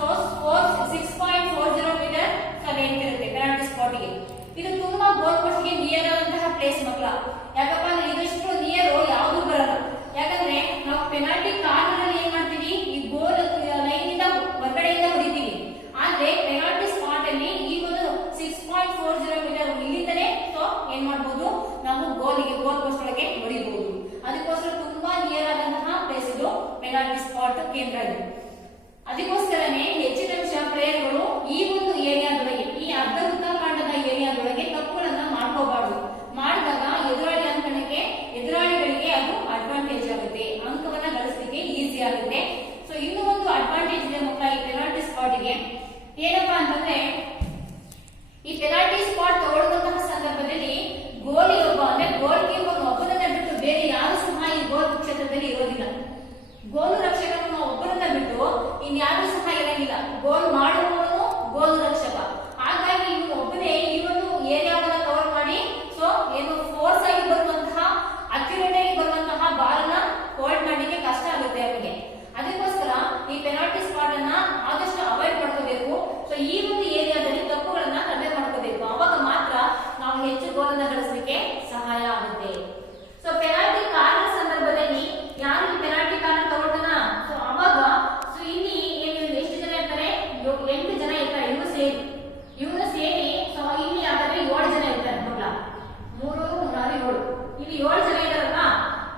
ಸೊ 6.40 ಮೀಟರ್ ಲೆಂತ್ ಇರುತ್ತೆ ಪೆನಾಲ್ಟಿ ಸ್ಪಾಟ್ ಗೆ. ಇದು ತುಂಬಾ ಗೋಲ್ ಪೋಸ್ಟ್ ಗೆ ನಿಯರ್ ಆದಂತಹ ಪ್ಲೇಸ್ ಮಕ್ಕಳ. ಯಾಕಪ್ಪ ಅಂದ್ರೆ ಇದಷ್ಟು ನಿಯರ್ ಯಾವುದು ಬರಲ್ಲ. ಯಾಕಂದ್ರೆ ನಾವು ಪೆನಾಲ್ಟಿ ಕಾರ್ನರ್ ಅಲ್ಲಿ ಏನ್ ಮಾಡ್ತೀವಿ, ಈ ಗೋಲ್ ಲೈನ್ ಇಂದ ಹೊರಗಡೆಯಿಂದ ಹೊಡಿತೀವಿ. ಆದ್ರೆ ಪೆನಾಲ್ಟಿ ಸ್ಪಾಟ್ ಅಲ್ಲಿ ಈ ಒಂದು 6.40 ಮೀಟರ್ ಇಲ್ಲಿಂದಲೇ ಸೊ ಏನ್ ಮಾಡಬಹುದು, ನಾವು ಗೋಲ್ ಪೋಸ್ಟ್ ಒಳಗೆ ಹೊಡಿಬಹುದು. ಅದಕ್ಕೋಸ್ಕರ ತುಂಬಾ ನಿಯರ್ ಆದಂತಹ ಪ್ಲೇಸ್ ಇದು ಪೆನಾಲ್ಟಿ ಸ್ಪಾಟ್ ಕೇಂದ್ರ ಇದು. ಅದಕ್ಕೋಸ್ಕರನೇ ಹೆಚ್ಚಿನ ಪ್ಲೇಯರ್ಗಳು ಈ ಒಂದು ಏರಿಯಾದೊಳಗೆ, ಈ ಅರ್ಧ ವೃತ್ತಾಕಾಂಡದ ಏರಿಯಾದೊಳಗೆ ತಪ್ಪುಗಳನ್ನ ಮಾಡ್ಕೋಬಾರ್ದು. ಮಾಡಿದಾಗ ಎದುರಾಳಿಗಳಿಗೆ ಅದು ಅಡ್ವಾಂಟೇಜ್ ಆಗುತ್ತೆ, ಅಂಕವನ್ನ ಗಳಿಸಲಿಕ್ಕೆ ಈಸಿ ಆಗುತ್ತೆ. ಸೊ ಇನ್ನೂ ಒಂದು ಅಡ್ವಾಂಟೇಜ್ ಇದೆ ಮಕ್ಕಳ ಈ ಪೆನಾಲ್ಟಿ ಸ್ಪಾಟ್ ಗೆ. ಏನಪ್ಪಾ ಅಂತಂದ್ರೆ ಈ ಪೆನಾಲ್ಟಿ ಸ್ಪಾಟ್ ತಗೊಳ್ಳುವಂತಹ ಸಂದರ್ಭದಲ್ಲಿ ಗೋಲಿ ಒಬ್ಬ ಅಂದ್ರೆ ಗೋಲ್ ಕೀಪರ್ ಒಬ್ಬರನ್ನ ಬಿಟ್ಟು ಬೇರೆ ಯಾರು ಸಹ ಈ ಗೋಲ್ ಕ್ಷೇತ್ರದಲ್ಲಿ ಇರೋದಿಲ್ಲ. ಗೋಲು ರಕ್ಷಕನ ಒಬ್ಬರನ್ನ ಬಿಟ್ಟು ಇನ್ಯಾರು ಸಹ ಇರಂಗಿಲ್ಲ. ಗೋಲ್ ಮಾಡುವವನು ಗೋಲು ರಕ್ಷಕ. ಹಾಗಾಗಿ ಇವನು ಒಬ್ಬನೇ ಈ ಒಂದು ಏರಿಯಾವನ್ನ ಕವರ್ ಮಾಡಿ ಸೊ ಏನು ಫೋರ್ಸ್ ಆಗಿ ಬರುವಂತಹ ಅಕ್ಯುರೇಟ್ ಆಗಿ ಬರುವಂತಹ ಬಾಲ್ ನ ಹೋಲ್ಡ್ ಮಾಡಲಿಕ್ಕೆ ಕಷ್ಟ ಆಗುತ್ತೆ ಅವನಿಗೆ. ಅದಕ್ಕೋಸ್ಕರ ಈ ಪೆನಾಲ್ಟಿ ಸ್ಪಾಟ್ ಅನ್ನ ಆದಷ್ಟು ಅವಾಯ್ಡ್ ಮಾಡ್ಕೋಬೇಕು. ಸೊ ಈ ಒಂದು ಏರಿಯಾದಲ್ಲಿ ತಪ್ಪುಗಳನ್ನ ಕಡಿಮೆ ಮಾಡ್ಕೋಬೇಕು. ಅವಾಗ ಮಾತ್ರ ನಾವು ಹೆಚ್ಚು ಗೋಲನ್ನ ಗಳಿಸಲಿಕ್ಕೆ ಸಹಾಯ ಆಗುತ್ತೆ. ಸೊ ಪೆನಾಲ್ಟಿ ಕಾರ್ನರ್ ಸಂದರ್ಭದಲ್ಲಿ ಯಾರು ಈ ಪೆನಾಲ್ಟಿ ಕಾರ್ನರ್ ತಗೊಳ್ತಾನ ಸೊ ಅವಾಗ ಸೊ ಇಲ್ಲಿ ಎಷ್ಟು ಜನ ಇರ್ತಾರೆ, 8 ಜನ ಇರ್ತಾರೆ. ಇವ್ರು ಸೇರಿ ಸೊ ಇಲ್ಲಿ ಯಾಕಂದ್ರೆ 7 ಜನ ಇರ್ತಾರೆ ಮಕ್ಕಳ. 3 6 7 ಇಲ್ಲಿ 7 ಜನ ಇದಾರಲ್ಲ.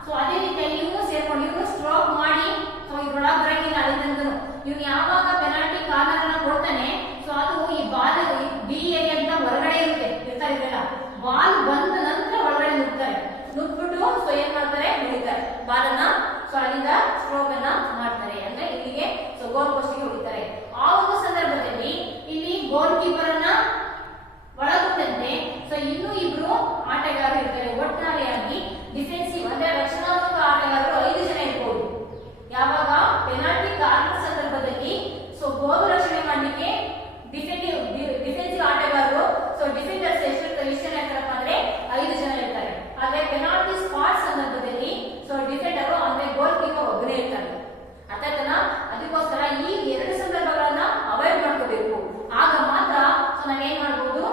ಸೊ ಅದೇ ರೀತಿಯಾಗಿ ಇವ್ರು ಸೇರ್ಕೊಂಡು ಇವ್ರು ಸ್ಟ್ರೋಕ್ ಮಾಡಿ ಸೊ ಇದ್ರೊಳಗೆ ಬರಂಗಿಲ್ಲ. ಅದರಿಂದ ಇವ್ನು ಯಾವಾಗ ಪೆನಾಲ್ಟಿ ಕಾರ್ನರ್ ಅನ್ನ ಕೊಡ್ತಾನೆ ಸೊ ಅದು ಈ ಬಾಲ್ ಬಿ ಏರಿಯಾದಿಂದ ಹೊರಗಡೆ ಇರ್ತಾರೆ ಇವೆಲ್ಲ. ಬಾಲ್ ಬಂದ ನಂತರ ಹೊರಗಡೆ ನುಗ್ತಾರೆ. ನುಗ್ಬಿಟ್ಟು ಸೊ ಏನ್ ಮಾಡ್ತಾರೆ, ಹೊಡಿತಾರೆ ಬಾಲನ್ನ. ಸೊ ಅಲ್ಲಿಂದ ಸ್ಟ್ರೋಕ್ ಅನ್ನ ಮಾಡ್ತಾರೆ, ಅಂದ್ರೆ ಇಲ್ಲಿಗೆ ಸೊ ಗೋಲ್ ಪೋಸ್ಟ್ ಗೆ ಹೊಡಿತಾರೆ. ಆ ಒಂದು ಸಂದರ್ಭದಲ್ಲಿ ಇಲ್ಲಿ ಗೋಲ್ ಕೀಪರ್ ಅನ್ನ ಒಳಗೊಂಡಂತೆ ಸೊ ಇನ್ನೂ ಇಬ್ರು ಆಟಗಾರರು ಇರ್ತಾರೆ. ಒಟ್ಟಾರೆಯಾಗಿ ಡಿಫೆನ್ಸಿವ್ ಅಂದ್ರೆ ರಕ್ಷಣಾತ್ಮಕ ಆಟಗಾರರು 5 ಜನ ಇರಬಹುದು. ಯಾವಾಗ ಪೆನಾಲ್ಟಿ ಕಾರ್ನರ್ ಸಂದರ್ಭದಲ್ಲಿ ಸೊ ಗೋಲು ರಕ್ಷಣೆ ಮಾಡಲಿಕ್ಕೆ ಡಿಫೆನ್ಸಿವ್ ಆಟಗಾರರು ಸೊ ಡಿಫೆಂಡರ್ಸ್ ಎಷ್ಟು ಜನ ಇರ್ತಾರಪ್ಪ ಅಂದ್ರೆ 5 ಜನ ಇರ್ತಾರೆ. ಆದ್ರೆ ಪೆನಾಲ್ಟಿ ಸ್ಪಾಟ್ ಸಂದರ್ಭದಲ್ಲಿ ಸೊ ಡಿಫೆಂಡರ್ ಅಂದ್ರೆ ಗೋಲ್ ಕೀಪರ್ ಒಬ್ಬನೇ ಇರ್ತಾರೆ. ಅರ್ಥಾಯ್ತಲ್ಲ? ಅದಕ್ಕೋಸ್ಕರ ಈ 2 ಸಂದರ್ಭಗಳನ್ನ ಅವಾಯ್ಡ್ ಮಾಡ್ಕೋಬೇಕು. ಆಗ ಮಾತ್ರ ಸೊ ನಾವೇನ್ ಮಾಡಬಹುದು,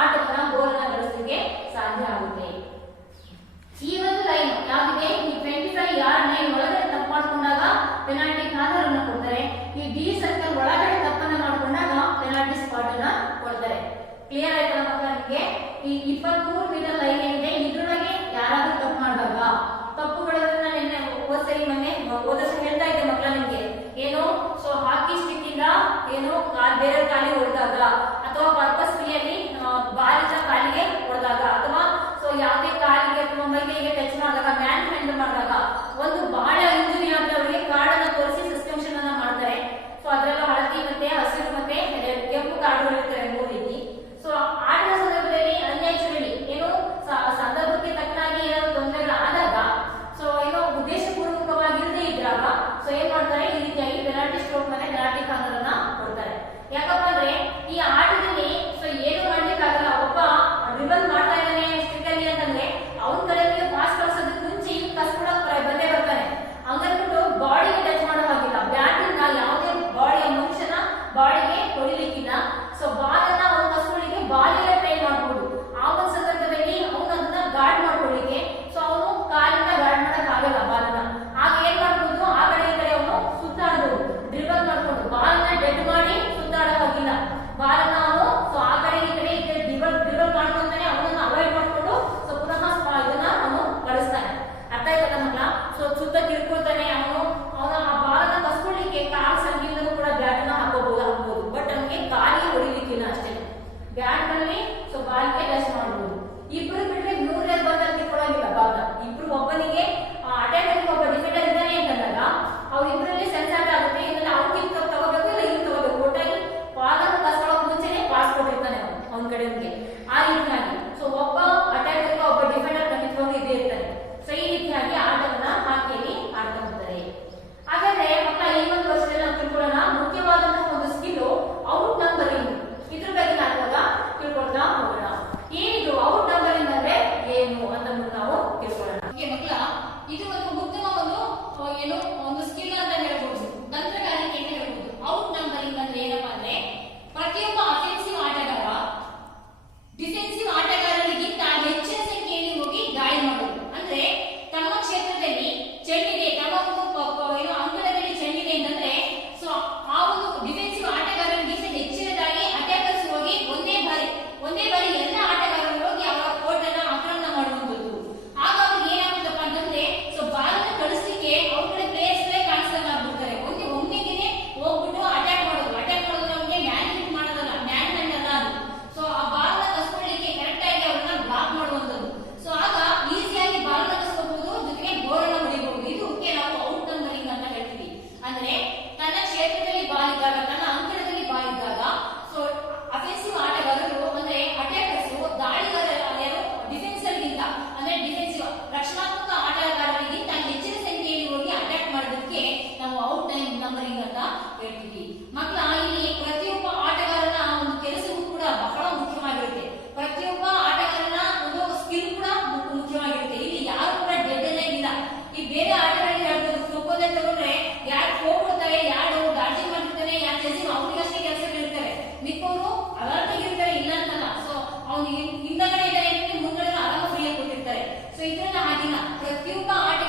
ಆಟವನ್ನ ಗೋಲನ್ನ ಗಳಿಸಲಿಕ್ಕೆ ಸಾಧ್ಯ ಆಗುತ್ತೆ. ಈ ಒಂದು ಲೈನ್ ಯಾವ್ದಿದೆ, ಈ 25 ಯಾರ್ಡ್ ಲೈನ್ ಒಳಗಡೆ ತಪ್ಪು ಮಾಡ್ಕೊಂಡಾಗ ಪೆನಾಲ್ಟಿ ಕಾರ್ನರ್ ಅನ್ನ ಕೊಡ್ತಾರೆ. ಈ ಡಿ ಸರ್ಕಲ್ ಒಳಗಡೆ ತಪ್ಪನ್ನ ಮಾಡ್ಕೊಂಡಾಗ ಪೆನಾಲ್ಟಿ ಸ್ಪಾಟ್ ಅನ್ನ ಕೊಡ್ತಾರೆ. ಕ್ಲಿಯರ್ ಆಯ್ತಲ್ಲ ಮಕ್ಕಳ ನಿಮಗೆ? ಈ 23 ಮೀಟರ್ ಲೈನ್ ಏನಿದೆ ಇದ್ರೊಳಗೆ ಯಾರಾದ್ರೂ ತಪ್ಪು ಮಾಡಿದಾಗ ತಪ್ಪುಗಳನ್ನ ನಿನ್ನೆ ಹೋದರ್ಷ ಹೇಳ್ತಾ ಇದ್ದೆ ಮಕ್ಕಳ ನಿಮ್ಗೆ. ಏನು ಸೊ ಹಾಕಿ ಸ್ಟಿಕ್ ಇಂದ ಏನು ಬೇರೆ ಕಾಲಿಗೆ ಹೊಡೆದಾಗ ಅಥವಾ ಪರ್ಪಸ್ಫುಲಿಯಲ್ಲಿ ಬಾಲಿನ ಕಾಲಿಗೆ ಹೊಡೆದಾಗ ಅಥವಾ ಸೊ ಯಾವುದೇ ಕಾಲಿಗೆ ಅಥವಾ ಮೈಕೈಗೆ ಟಚ್ ಮಾಡಿದಾಗ ಮ್ಯಾನ್ ಹ್ಯಾಂಡಲ್ ಮಾಡಿದಾಗ ಒಂದು ಬಹಳ ಇಂಜುರಿ ಆದ್ರೆ ಅವರಿಗೆ ಕಾರ್ಡ್ ಅನ್ನ ತೋರಿಸಿ ಸಸ್ಪೆನ್ಷನ್ ಅನ್ನ ಮಾಡ್ತಾರೆ. ಸೊ ಅದರೆಲ್ಲ ಹಳದಿ ಮತ್ತೆ ಹಸಿರು ಮತ್ತೆ ಕೆಂಪು ಕಾರ್ಡ್ಗಳು ಇರ್ತಾರೆ 3 ರೀತಿ. ಸೊ ಆಟದ ಸಂದರ್ಭದಲ್ಲಿ ಅನ್ಯಾಚುರಲಿ ಏನು ಸಂದರ್ಭಕ್ಕೆ ತಕ್ಕನಾಗಿ ಏನಾದ್ರು ತೊಂದರೆಗಳಾದಾಗ ಸೊ ಏನೋ ಉದ್ದೇಶಪೂರ್ವಕವಾಗಿ ಇರದೇ ಇದ್ರಾಗ ಸೊ ಏನ್ ಮಾಡ್ತಾರೆ, ಈ ರೀತಿಯಾಗಿ ಪೆನಾಲ್ಟಿ ಸ್ಟ್ರೋಕ್ ಮೇಲೆ ಪೆನಾಲ್ಟಿ ಕಾರ್ನರ್ ಅನ್ನ ಕೊಡ್ತಾರೆ. ಯಾಕಪ್ಪ ಅಂದ್ರೆ ಈ ಆಟದಲ್ಲಿ ಸೊ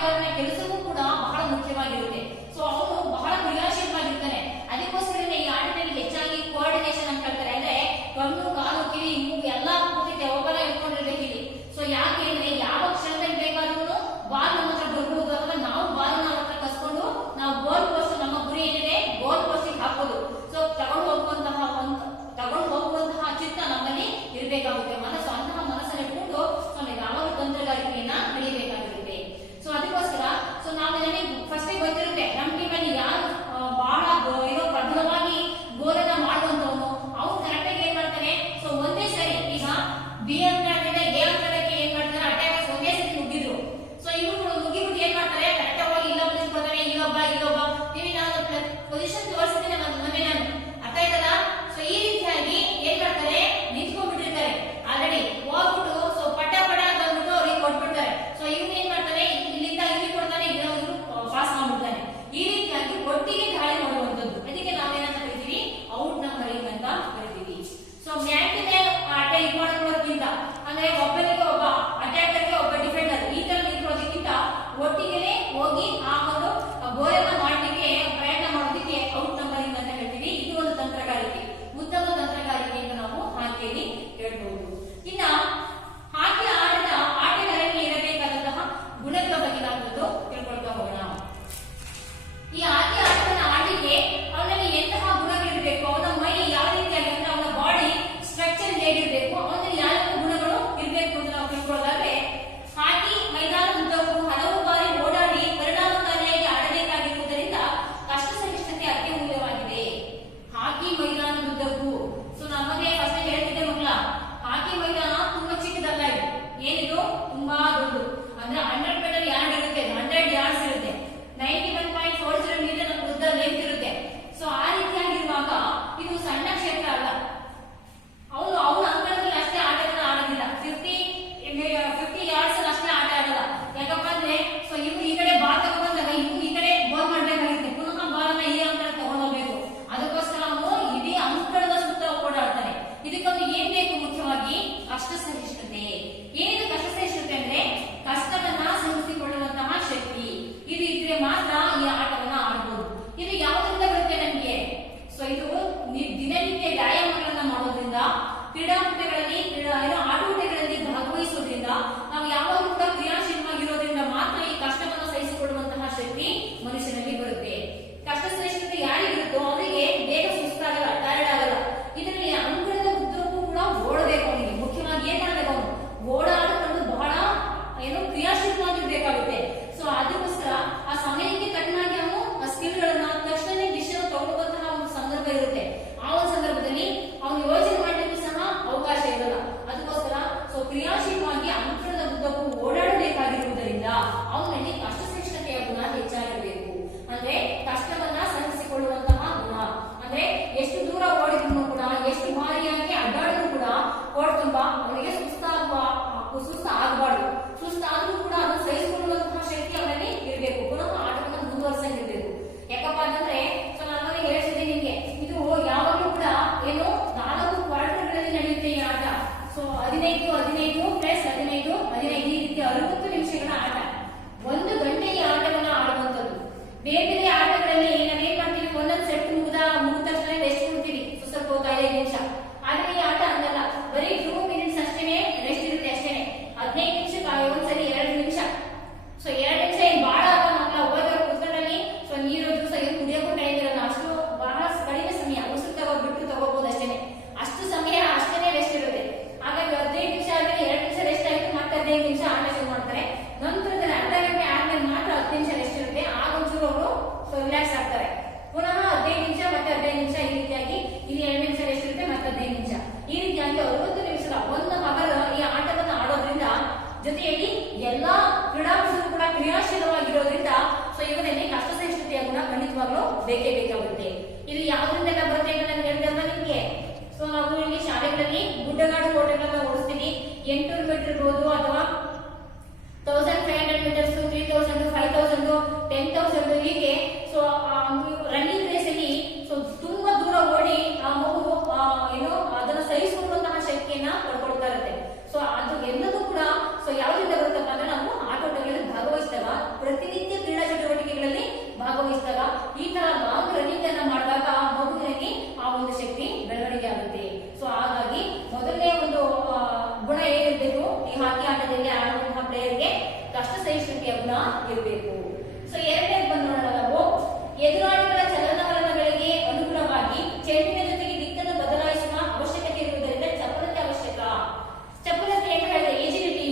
ಆಟಗಾರನ ಕೆಲಸವೂ ಕೂಡ ಬಹಳ ಮುಖ್ಯವಾಗಿರುತ್ತೆ. ಸೊ ಅವನು ಬಹಳ ಕ್ರಿಯಾಶೀಲವಾಗಿರ್ತಾನೆ. ಅದಕ್ಕೋಸ್ಕರನೇ ಈ ಆಟದಲ್ಲಿ ಹೆಚ್ಚಾಗಿ ಕೋಆರ್ಡಿನೇಷನ್ ಅಂತ ಹೇಳ್ತಾರೆ. ಅಂದ್ರೆ ಕಣ್ಣು, ಕಾಲು, ಕಿವಿ, ಮೂಗು ಎಲ್ಲಾ ಕೂತಿದೆ ಒಬ್ಬರ ಇಟ್ಕೊಂಡಿರ್ಬೇಕು ಇಲ್ಲಿ. ಸೊ ಯಾಕೆ ಅಂದ್ರೆ ಯಾವ ಕ್ಷಣದಲ್ಲಿ ಬೇಕಾದ್ರೂ ಬಾಲ್ ನಮ್ಮ ಹತ್ರ ಬರ್ಬೋದು, ಅಥವಾ ನಾವು ಬಾಲ್ ನ ಹತ್ರ ಕಸ್ಕೊಂಡು ನಾವು ಗೋಲ್ ಪೋಸ್ಟ್, ನಮ್ಮ ಗುರಿ ಏನಿದೆ ಗೋಲ್ ಪೋಸ್ಟ್ ಹಾಕೋದು. ಸೊ ತಗೊಂಡು ಹೋಗುವಂತಹ ಚಿತ್ತ ನಮ್ಮಲ್ಲಿ ಇರಬೇಕಾಗುತ್ತೆ. ಮನಸ್ಸು, ಅಂತಹ ಮನಸ್ಸನ್ನು ಇಟ್ಕೊಂಡು ಸೊ ನಾವು ಯಾವಾಗಲೂ ತಂತ್ರಗಾರಿಕೆಯನ್ನ ಕಲಿಯಬೇಕಾಗಿರುತ್ತೆ. ಸೊ ಅದಕ್ಕೋಸ್ಕರ ಸೊ ನಾವು ನನಗೆ ಫಸ್ಟ್ ಗೊತ್ತಿರುತ್ತೆ ನಮ್ಮ ಟೀಮಲ್ಲಿ ಯಾರು ಬಹಳ ಏನೋ ಪ್ರಬಲವಾಗಿ ಗೋಲನ್ನ ಮಾಡುವಂತವನು, ಅವ್ನು ಕರೆಕ್ಟಾಗಿ ಏನ್ ಮಾಡ್ತಾನೆ. ಸೊ ಒಂದೇ ಸರಿ ಈಗ ಬಿ ಅಂಕಣದಿಂದ ಎ ಅಂಕಣಕ್ಕೆ ಏನ್ ಮಾಡ್ತಾರೆ, ಅಟ್ಯಾಕರ್ಸ್ ಒಂದೇ ಸರಿ ನುಗ್ಗಿದ್ರು. ಸೊ ಇವರು ನುಗ್ಗಿಬಿಟ್ಟು ಏನ್ ಮಾಡ್ತಾರೆ, ಕರೆಕ್ಟ್ ಆಗಿ ಇಲ್ಲೊಬ್ಬ ನಿಂತ್ಕೊಳ್ತಾನೆ, ಇಲ್ಲೊಬ್ಬ ನೀವು ನಾನು ಪೊಸಿಷನ್ ತೋರಿಸ್ತೀನಿ ಮೊನ್ನೆ ನಾನು, ಅರ್ಥ ಆಯ್ತಲ್ಲ. ಸೊ ಈ ರೀತಿಯಾಗಿ ಏನ್ ಮಾಡ್ತಾರೆ, ನಿಂತ್ಕೊಂಡ್ಬಿಟ್ಟಿರ್ತಾರೆ ಆಲ್ರೆಡಿ, ಹೋಗ್ಬಿಟ್ಟು ಸೊ ಪಟ ಅಂತ ಅಂದ್ಬಿಟ್ಟು ಅವ್ರಿಗೆ ಕೊಟ್ಬಿಡ್ತಾರೆ. ಸೊ ಇವ್ನು ಏನ್ ಮಾಡ್ತಾನೆ, ಇಲ್ಲಿಂದ ಇಲ್ಲಿ ಕೊಡ್ತಾನೆ, ಇವ್ರು ಪಾಸ್ ಮಾಡ್ಬಿಡ್ತಾನೆ. ಈ ರೀತಿಯಾಗಿ ಒಟ್ಟಿಗೆ ದಾಳಿ ಮಾಡುವಂತದ್ದು. ಅದಕ್ಕೆ ನಾವೇನಂತ ಕರಿತೀವಿ, ಔಟ್ ನಂಬರಿಂಗ್ ಅಂತ ಕರಿತೀವಿ. ಸೊ ಮ್ಯಾನ್ ಟು ಮ್ಯಾನ್ ಆಟ ಇದು ಮಾಡ್ಕೊಳ್ಳೋದ್ಕಿಂತ, ಅಂದ್ರೆ ಒಬ್ಬನಿಗೆ ಒಬ್ಬ ಅಟ್ಯಾಕರ್ಗೆ ಒಬ್ಬ ಡಿಫೆಂಡರ್ ಈ ತರ ನಿಂತ್ಕೊಳ್ಳೋದಕ್ಕಿಂತ ಒಟ್ಟಿಗೆ ಹೋಗಿ ಆ ಒಂದು ಗೋಲನ್ನ ಮಾಡಲಿಕ್ಕೆ ಪ್ರಯತ್ನ ಮಾಡೋದಕ್ಕೆ ಔಟ್ ನಂಬರಿಂಗ್ ಅಂತ ಹೇಳ್ತೀವಿ. ಇದು ಒಂದು ತಂತ್ರಗಾರಿಕೆ, ಉತ್ತಮ ತಂತ್ರಗಾರಿಕೆ ಎಂದು ನಾವು ಹಾಕಿಯಲ್ಲಿ ಹೇಳ್ಬಹುದು. ಇನ್ನ ಹಾಕಿ ಆಟದ ಆಟಗಾರರಿಗೆ ಇರಬೇಕಾದಂತಹ ಗುಣಗಳ ಬಗ್ಗೆ ನಾವು ತಿಳ್ಕೊಳ್ತಾ ಹೋಗೋಣ. ಈ ಹಾಕಿ ಆಟವನ್ನು ಆಡಿಗೆ ಅವನಲ್ಲಿ ಎಂತಹ ಗುಣಗಳಿರಬೇಕು, ಅವನ ಮೈ ಯಾವ ರೀತಿಯಾಗಿ, ಅಂದ್ರೆ ಅವನ ಬಾಡಿ ಸ್ಟ್ರಕ್ಚರ್ ಹೇಗಿರ್ಬೇಕು, ಅವನಲ್ಲಿ ಯಾವ ಗುಣಗಳು ಇರಬೇಕು ಅಂತ ನಾವು ತಿಳ್ಕೊಳ್ಳೋದಾದ್ರೆ, ಹಾಕಿ ಮೈದಾನದುದ್ದಕ್ಕೂ ಹಲವು ಬಾರಿ ಓಡಾಡಿ ಪರಿಣಾಮಕಾರಿಯಾಗಿ ಆಡಬೇಕಾಗಿರುವುದರಿಂದ ಕಷ್ಟ ಸಹಿಷ್ಣುತೆ ಅತ್ಯಮೂಲ್ಯವಾಗಿದೆ. ಹಾಕಿ ಮೈದಾನದುದ್ದಕ್ಕೂ, ಸೊ ನಮಗೆ ಫಸ್ಟ್ ಹೇಳ್ತಿದ್ದೆ ಮಕ್ಕಳ, ಹಾಕಿ ಮೈದಾನ ತುಂಬಾ ಚಿಕ್ಕದಲ್ಲ, ಇದು ಏನಿದು ತುಂಬಾ ದೊಡ್ಡದು. ಅಂದ್ರೆ 100 ಮೀಟರ್ ಯಾರ್ಡ್ ಇರುತ್ತೆ, 100 yards ಇರುತ್ತೆ, 91.40 ಮೀಟರ್ ಉದ್ದ ಲೆಂತ್ ಇರುತ್ತೆ. ಸೊ ಆ ರೀತಿಯಾಗಿರುವಾಗ ಇದು ಸಣ್ಣ ಕ್ಷೇತ್ರ ಅಲ್ಲ. ಅವನು ಅವನ ಅಂಕಣದಲ್ಲಿ ಅಷ್ಟೇ ಆಟಗಳನ್ನ ಆಡೋದಿಲ್ಲ, 50 yards ಅಲ್ಲಿ ಅಷ್ಟೇ ಆಟ ಆಡಲ್ಲ. ಯಾಕಪ್ಪ ಅಂದ್ರೆ ಸೊ ಇವ್ರು ಈ ಕಡೆ ಬಾಲ್ ತಗೊಂಡಾಗ ಇವ್ರು ಈ ಕಡೆ ಗೋಲ್ ಮಾಡ್ಬೇಕಾಗುತ್ತೆ, ಪುನಃ ಬಾಲನ್ನ ಈ ಅಂಕಣ ತಗೊಂಡೋಗ್ಬೇಕು. ಅದಕ್ಕೋಸ್ಕರ ಅವನು ಇಡೀ ಅಂಕಣದ ಸುತ್ತ ಓಡಾಡ್ತಾನೆ. ಇದಕ್ಕೊಂದು ಏನ್ ಬೇಕು, ಮುಖ್ಯವಾಗಿ ಕಷ್ಟ ಸಹಿಷ್ಣುತೆ. ಏನಿದು ಕಷ್ಟ ಸಹಿಷ್ಣುತೆ ಅಂದ್ರೆ ಕಷ್ಟವನ್ನ ಸಹಿಸಿಕೊಳ್ಳುವಂತಹ ಶಕ್ತಿ. ಇದು ಇದ್ರೆ ಮಾತ್ರ ಈ ಆಟವನ್ನ ಆಡಬಹುದು. ಇದು ಯಾವುದರಿಂದ ಬರುತ್ತೆ ನಮ್ಗೆ, ಸೊ ಇದು ದಿನನಿತ್ಯ ವ್ಯಾಯಾಮಗಳನ್ನ ಮಾಡೋದ್ರಿಂದ, ಕ್ರೀಡಾಕೂಟಗಳಲ್ಲಿ ಆಟೋಟಗಳಲ್ಲಿ ಭಾಗವಹಿಸೋದ್ರಿಂದ, ನಾವು ಯಾವಾಗಲೂ ಕೂಡ ಕ್ರಿಯಾಶೀಲವಾಗಿರೋದ್ರಿಂದ ಮಾತ್ರ ಈ ಕಷ್ಟವನ್ನು ಸಹಿಸಿಕೊಳ್ಳುವಂತಹ ಶಕ್ತಿ ಮನುಷ್ಯನಲ್ಲಿ ಬರುತ್ತೆ. ಕಷ್ಟ ಸಹಿಷ್ಣುತೆ ಯಾರಿಗಿರುತ್ತೋ ಅವರಿಗೆ ಬೇಗ ಸುಸ್ತಾಗಲ್ಲ, ಟೈರ್ಡ್ ಆಗಲ್ಲ. ಇದರಲ್ಲಿ ಅಂಕಣದ ಉದ್ದಕ್ಕೂ ಕೂಡ ಓಡಬೇಕು. ಅವನಿಗೆ ಮುಖ್ಯವಾಗಿ ಏನ್ ಮಾಡ್ಬೇಕು, ಅವನು ಓಡಾಡಿಕೊಂಡು ಬಹಳ ಕ್ರಿಯಾಶೀಲವಾಗಿರ್ಬೇಕಾಗುತ್ತೆ. ಸೊ ಅದಕ್ಕೋಸ್ಕರ ಆ ಸಮಯಕ್ಕೆ ತಕ್ಕನಾಗಿ ಅವನು ಆ ಸ್ಕಿಲ್ಗಳನ್ನ ತಕ್ಷಣ ಡಿಸಿಷನ್ ತಗೊಳ್ಳುವಂತಹ ಒಂದು ಸಂದರ್ಭ ಇರುತ್ತೆ. ಆ ಒಂದು ಸಂದರ್ಭದಲ್ಲಿ ಅವನು ಯೋಚನೆ ಮಾಡಲಿಕ್ಕೂ ಸಹ ಅವಕಾಶ ಇರಲ್ಲ. ಅದಕ್ಕೋಸ್ಕರ ಸೊ ಕ್ರಿಯಾಶೀಲವಾಗಿ ಅಂಕಣದ ಉದ್ದಕ್ಕೂ ಓಡಾಡಬೇಕಾಗಿರುವುದರಿಂದ ಅವನಲ್ಲಿ ಕಷ್ಟ ಸಹಿಷ್ಣುತೆಯ ಗುಣ ಹೆಚ್ಚಾಗಿರಬೇಕು. ಅಂದ್ರೆ ಕಷ್ಟವನ್ನ ಸಹಿಸಿಕೊಳ್ಳುವಂತಹ ಗುಣ, ಅಂದ್ರೆ ಎಷ್ಟು ದೂರ ಓಡಿದ್ರು ಕೂಡ, ಎಷ್ಟು ಭಾರಿಯಾಗಿ ಅಡ್ಡಾಡಿದ್ರು ಕೂಡ ಕೋಡ್ ತುಂಬಾ ಅವನಿಗೆ ಸುಸ್ತಾಗಬಾರ್ದು. ಸುಸ್ತಾದ್ರೂ ಕೂಡ ಅದನ್ನು ಸಹಿಸಿಕೊಳ್ಳುವಂತಹ ಶಕ್ತಿ ಅವನಲ್ಲಿ ಇರಬೇಕು. ಪುನಃ ಆಟವನ್ನು ಮುಂದುವರ್ಸಂಗಿರ್ಬೇಕು. ಯಾಕಪ್ಪ ಅಂತಂದ್ರೆ ಸೊ ನಾನು ಹೇಳ್ತಿದ್ದೆ ನಿಮ್ಗೆ, ಇದು ಯಾವಾಗಲೂ ಕೂಡ ಏನು 4 ಕ್ವಾರ್ಟರ್ಗಳಲ್ಲಿ ನಡೆಯುತ್ತೆ ಈ ಆಟ. ಸೊ 15 ಪ್ಲಸ್ 15 ಈ ರೀತಿ 60 ನಿಮಿಷಗಳ ಆಟ. 1 ಗಂಟೆ ಈ ಆಟವನ್ನ ಆಡುವಂತದ್ದು. ಬೇರೆ ಬೇರೆ ಆಟಗಳಲ್ಲಿ ನಾವೇನ್ ಮಾಡ್ತೀವಿ, ಒಂದೊಂದು ಸೆಟ್ ಮುಗಿದ ತಕ್ಷಣ ರೆಸ್ಟ್ ಕೊಡ್ತೀವಿ, ಸ್ವಲ್ಪ ಹೊತ್ತು 5 ನಿಮಿಷ. ಆದ್ರೆ ಈ ಆಟ ಅಂತಲ್ಲ, ಬರೀ 2 ಮಿನಿಟ್ಸ್ ಅಷ್ಟೇನೆ ರೆಸ್ಟ್ ಇರುತ್ತೆ, ಅಷ್ಟೇನೆ 15 ನಿಮಿಷಕ್ಕೆ ಒಂದ್ಸರಿ 2 ನಿಮಿಷ. ಸೊ 2 ನಿಮಿಷ ಏನ್ ಬಾಳ ಮಕ್ಕಳ ಹೋಗಿರೋ ಪುಸ್ತಕದಲ್ಲಿ ಸೊ ನೀರು ಜ್ಯೂಸ್ ಇದು ಕುಡಿಯೋಕ್ಕೂ ಟೈಮ್ ಇರಲ್ಲ. ಅಷ್ಟು ಬಹಳ ಕಡಿಮೆ ಸಮಯ, ಉಸಿರು ತಗೋಬಿಟ್ಟು ತಗೋಬಹುದು ಅಷ್ಟೇನೆ. ಅಷ್ಟು ಸಮಯ ಅಷ್ಟೇನೆ ರೆಸ್ಟ್ ಇರುತ್ತೆ. ಹಾಗಾಗಿ 15 ನಿಮಿಷ ಆದ್ಮೇಲೆ 2 ನಿಮಿಷ ರೆಸ್ಟ್ ಆಯ್ತು, ಮತ್ತೆ 15 ನಿಮಿಷ ಆಟ ಶುರು ಮಾಡ್ತಾರೆ. ನಂತರದಲ್ಲಿ ಅರ್ಧ ಗಂಟೆ ಆದ್ಮೇಲೆ ಮಾತ್ರ 10 ನಿಮಿಷ ರೆಸ್ಟ್ ಇರುತ್ತೆ. ಆಗ ಒಂಚೂರು ಅವರು ಸೊ ರಿಲ್ಯಾಕ್ಸ್ ಆಗ್ತಾರೆ. ಪುನಃ 15 ನಿಮಿಷ ಮತ್ತೆ 15 ನಿಮಿಷ, ಈ ರೀತಿಯಾಗಿ ಇಲ್ಲಿ 2 ನಿಮಿಷ ರೆಸ್ಟ್ ಇರುತ್ತೆ, ಮತ್ತೆ 15 ನಿಮಿಷ. ಈ ರೀತಿಯಾಗಿ 60 ನಿಮಿಷದ ಒಂದು ಹಗಲು ಈ ಆಟವನ್ನು ಆಡೋದ್ರಿಂದ ಜೊತೆಯಲ್ಲಿ ಎಲ್ಲಾ ಕ್ರೀಡಾಪಟುಗಳು ಕೂಡ ಕ್ರಿಯಾಶೀಲವಾಗಿರೋದ್ರಿಂದ ಸೊ ಇವರಲ್ಲಿ ಕಷ್ಟ ಸಹಿಷ್ಣುತೆಯ ಗುಣ ಖಂಡಿತವಾಗ್ಲೂ ಬೇಕೇ ಬೇಕಾಗುತ್ತೆ. ಇದು ಯಾವ್ದ್ರಿಂದೆಲ್ಲ ಬರುತ್ತೆ ಅಂತ ನಾನು ಹೇಳಿದಲ್ವಾ ನಿಮ್ಗೆ. ಸೊ ನಾವು ಇಲ್ಲಿ ಶಾಲೆಗಳಲ್ಲಿ ಗುಡ್ಡಗಾಡು ಓಟಗಳನ್ನ ಓಡಿಸ್ತೀವಿ. 800 ಮೀಟರ್ ಇರ್ಬೋದು, ಅಥವಾ 1500 ಮೀಟರ್ಸ್, 3000, 5000, 10,000 ಹೀಗೆ. ಸೊ ರನ್ನಿಂಗ್ ರೇಸ್ ಅಲ್ಲಿ ಸೊ ತುಂಬಾ ದೂರ ಓಡಿ ಆ ಮಗು ಏನೋ ಅದನ್ನ ಸಹಿಸಿಕೊಳ್ಳುವಂತಹ ಶಕ್ತಿಯನ್ನ ಪಡ್ಕೊಳ್ತಾ ಇರುತ್ತೆ. ಸೊ ಅದು ಎಲ್ಲದೂ ಕೂಡ ಸೊ ಯಾವ್ದ್ರಿಂದ ಬರುತ್ತಪ್ಪ ಅಂದ್ರೆ ನಾವು ಆಟೋಟಗಳಲ್ಲಿ ಭಾಗವಹಿಸಿದಾಗ ಗುಣ ಇರಬೇಕು. ಸೊ ಎರಡನೇದು ಬಂದು ನೋಡೋಣ ನಾವು, ಎದುರಾಳಿಗಳ ಚಲನವಲನಗಳಿಗೆ ಅನುಗುಣವಾಗಿ ಚೆಂಡಿನ ಜೊತೆಗೆ ದಿಕ್ಕನ್ನು ಬದಲಾಯಿಸುವ ಅವಶ್ಯಕತೆ ಇರುವುದರಿಂದ ಚಪಲತೆ ಅವಶ್ಯಕ. ಚಪಲತೆ ಅಂತ ಹೇಳಿದ್ರೆ ಎಜಿಲಿಟಿ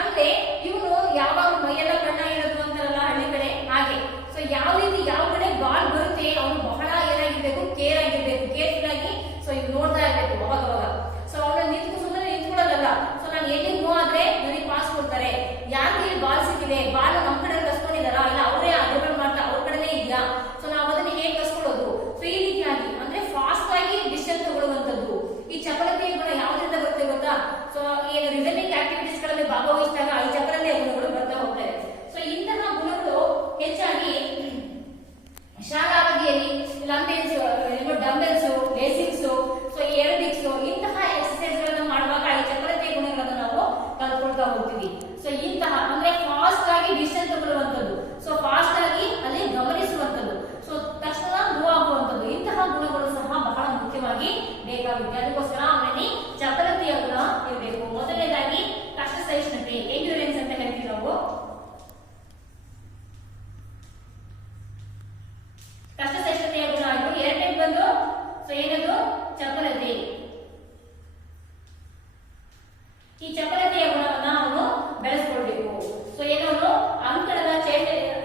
ಅಂದ್ರೆ ಇವನು ಯಾವಾಗ ಮೈಯೆಲ್ಲ ಕಣ್ಣ ಇರೋದು ಅಂತಾರಲ್ಲ ಹಳ್ಳಿ ಕಡೆ ಹಾಗೆ. ಸೊ ಯಾವ ರೀತಿ ಯಾವ ಕಡೆ ಬಾಲ್ ಬರುತ್ತೆ ಅವನು ಬಹಳ ಏನಾಗಿರ್ಬೇಕು, ಕೇರ್ ಆಗಿರ್ಬೇಕು, ಕೇರ್ಫುಲ್ ಆಗಿ ಸೊ ಇವ್ ನೋಡ್ತಾ ಇರ್ಬೇಕು ಅವಾಗ ಅವಾಗ. ಸೊ ಅವನ ಸುಮ್ಮನೆ ನಿಂತ್ಕೊಳ್ಳೋದಲ್ಲ. ಸೊ ನಾನು ಎಲ್ಲಿ ಮೂವ್ ಆದ್ರೆ ನನಗೆ ಪಾಸ್ ಕೊಡ್ತಾರೆ, ಯಾಕೆ ಇಲ್ಲಿ ಬಾಲ್ ಸಿಕ್ಕಿದೆ, ಬಾಲ್ ನಮ್ ಕಡೆ ಕಸ್ಕೊಂಡಿದಾರ ಇಲ್ಲ ಅವರೇ ಡ್ರಿಬಲ್ ಮಾಡ್ತಾ ಅವ್ರ ಕಡೆನೇ ಇದೆಯಾ, ಸೊ ನಾವು ಅದನ್ನ ಹೇಗೆ ಕಸ್ಕೊಳ್ಳೋದು. ಸೊ ಈ ರೀತಿಯಾಗಿ ಅಂದ್ರೆ ಫಾಸ್ಟ್ ಆಗಿ ಡಿಸಿಷನ್ ತಗೊಳ್ಳುವಂತದ್ದು. ಈ ಚಪಲತೆಯ ಗುಣ ಯಾವ್ದ್ರಿಂದ ಬರುತ್ತೆ ಗೊತ್ತಾ? ಸೊ ಏನು ರಿಸನಿಂಗ್ ಆಕ್ಟಿವಿಟೀಸ್ ಗಳಲ್ಲಿ ಭಾಗವಹಿಸಿದಾಗ ಈ ಚಪಲತೆಯ ಗುಣಗಳು ಬರ್ತಾ ಹೋಗ್ತವೆ. ಸೊ ಇಂತಹ ಗುಣಗಳು ಹೆಚ್ಚಾಗಿ ಶಾಲಾವಧಿಯಲ್ಲಿ ಡಂಬೆಲ್ಸ್, ಲೇಸಿಂಗ್ಸ್, ಸೊ ಏರೋಬಿಕ್ಸ್ ಇಂತಹ ಎಕ್ಸರ್ಸೈಸ್ ಗಳನ್ನ ಮಾಡುವಾಗ ಈ ಚಪಲತೆಯ ಗುಣಗಳನ್ನು ನಾವು ಕಲ್ತ್ಕೊಳ್ತಾ ಹೋಗ್ತೀವಿ. ಸೊ ಇಂತಹ ಅಂದ್ರೆ ಫಾಸ್ಟ್ ಆಗಿ ಡಿಸಿಷನ್ ತಗೊಳ್ಳುವಂತದ್ದು, ಸೊ ಫಾಸ್ಟ್ ಆಗಿ ಅಲ್ಲಿ ಗಮನಿಸುವಂತದ್ದು, ಸೊ ತಕ್ಷಣ ಮೂವ್ ಆಗುವಂತದ್ದು, ಇಂತಹ ಗುಣಗಳು ಸಹ ಬಹಳ ಮುಖ್ಯವಾಗಿ ಬೇಕಾಗುತ್ತೆ. ಅದಕ್ಕೋಸ್ಕರ ಅವನಲ್ಲಿ ಚಪಲತೆಯ ಗುಣ ಇರಬೇಕು. ಮೊದಲನೇದಾಗಿ ಕಷ್ಟ ಸಹಿಷ್ಣುತೆ, ಎಂಡ್ಯೂರೆನ್ಸ್ ಅಂತ ಹೇಳ್ತೀವಿ ನಾವು. ಕಷ್ಟ ಸಹಿಷ್ಣುತೆಯ ಗುಣ ಆಯ್ತು. ಎರಡನೇದು ಬಂದು ಸೊ ಏನದು ಚಪಲತೆ. ಈ ಚಪಲತೆಯ ಗುಣವನ್ನ ಅವನು ಬೆಳೆಸ್ಕೊಳ್ಬೇಕು. ಸೊ ಏನವನು ಅಂಕಣದ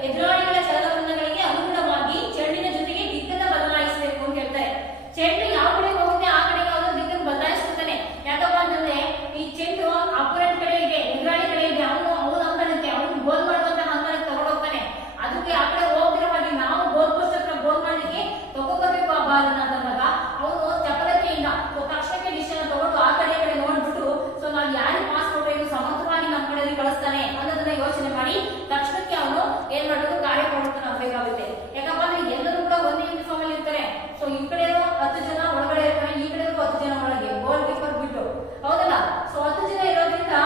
ಎದುರಾಳಿಗಳ ಚಲನವಲನಗಳಿಗೆ ಅನುಗುಣವಾಗಿ ಚೆಂಡಿನ ಜೊತೆಗೆ ದಿಕ್ಕನ್ನ ಬದಲಾಯಿಸಬೇಕು ಅಂತ ಹೇಳ್ತಾರೆ. ಚೆಂಡು ಯಾವ ಕಡೆ ಹೋಗುತ್ತೆ ಆ ಕಡೆಗೆ ಅವನು ದಿಕ್ಕನ್ನು ಬದಲಾಯಿಸ್ಕೊತಾನೆ. ಯಾಕಪ್ಪ ಅಂತಂದ್ರೆ ಈ ಚೆಂಡು ಅಪೋನೆಂಟ್ ಕಡೆ ಇದೆ, ಎದುರಾಳಿ ಕಡೆ ಇದೆ, ಅವನು ಅಂಕಣಕ್ಕೆ ಅವನು ಗೋಲ್ ಮಾಡುವಂತಹ ಅಂಕಣಕ್ಕೆ ತಗೊಂಡೋಗ್ತಾನೆ. ಅದಕ್ಕೆ ಆ ಕಡೆ ಹೋಗ್ತಿರೋ ಹಾಗೆ ನಾವು ಗೋಲ್ ಪೋಸ್ಟ್ ಹತ್ರ ಗೋಲ್ ಮಾಡ್ಲಿಕ್ಕೆ ತಗೋಬರ್ಬೇಕು ಆ ಬಾಲ್ ಅಂತಂದಾಗ ಅವನು ಚಪಲತೆಯಿಂದ ತಕ್ಷಣಕ್ಕೆ ಡಿಸಿಷನ್ ತಗೊಂಡು ಆ ಕಡೆ ನೋಡ್ಬಿಟ್ಟು ಸೊ ನಾವು ಯಾರು ಪಾಸ್ ಕೊಟ್ಟರೆ ಇದು ಸಮರ್ಥವಾಗಿ ನಮ್ಮ ಕಡೆ ಕಳಿಸ್ತಾನೆ ಅನ್ನೋದನ್ನ ಯೋಚನೆ ಮಾಡಿ ತಕ್ಷಣಕ್ಕೆ ಅವನು ಏನ್ ಮಾಡಬೇಕು, ಕಾರ್ಯಪ್ರವೃತ್ತನ ಆಗಬೇಕಾಗುತ್ತೆ. ಯಾಕಪ್ಪ ಅಂದ್ರೆ ಎಲ್ಲರೂ ಕೂಡ ಒಂದೇ ಯೂನಿಫಾರ್ಮ್ ಅಲ್ಲಿ ಇರ್ತಾರೆ. ಸೊ ಈ ಕಡೆ 10 ಜನ ಒಳಗಡೆ ಇರ್ತಾರೆ, ಈ ಕಡೆ 10 ಜನ ಒಳಗೆ, ಗೋಲ್ ಕೀಪರ್ ಬಿಟ್ಟು, ಹೌದಲ್ಲ. ಸೊ 10 ಜನ ಇರೋದ್ರಿಂದ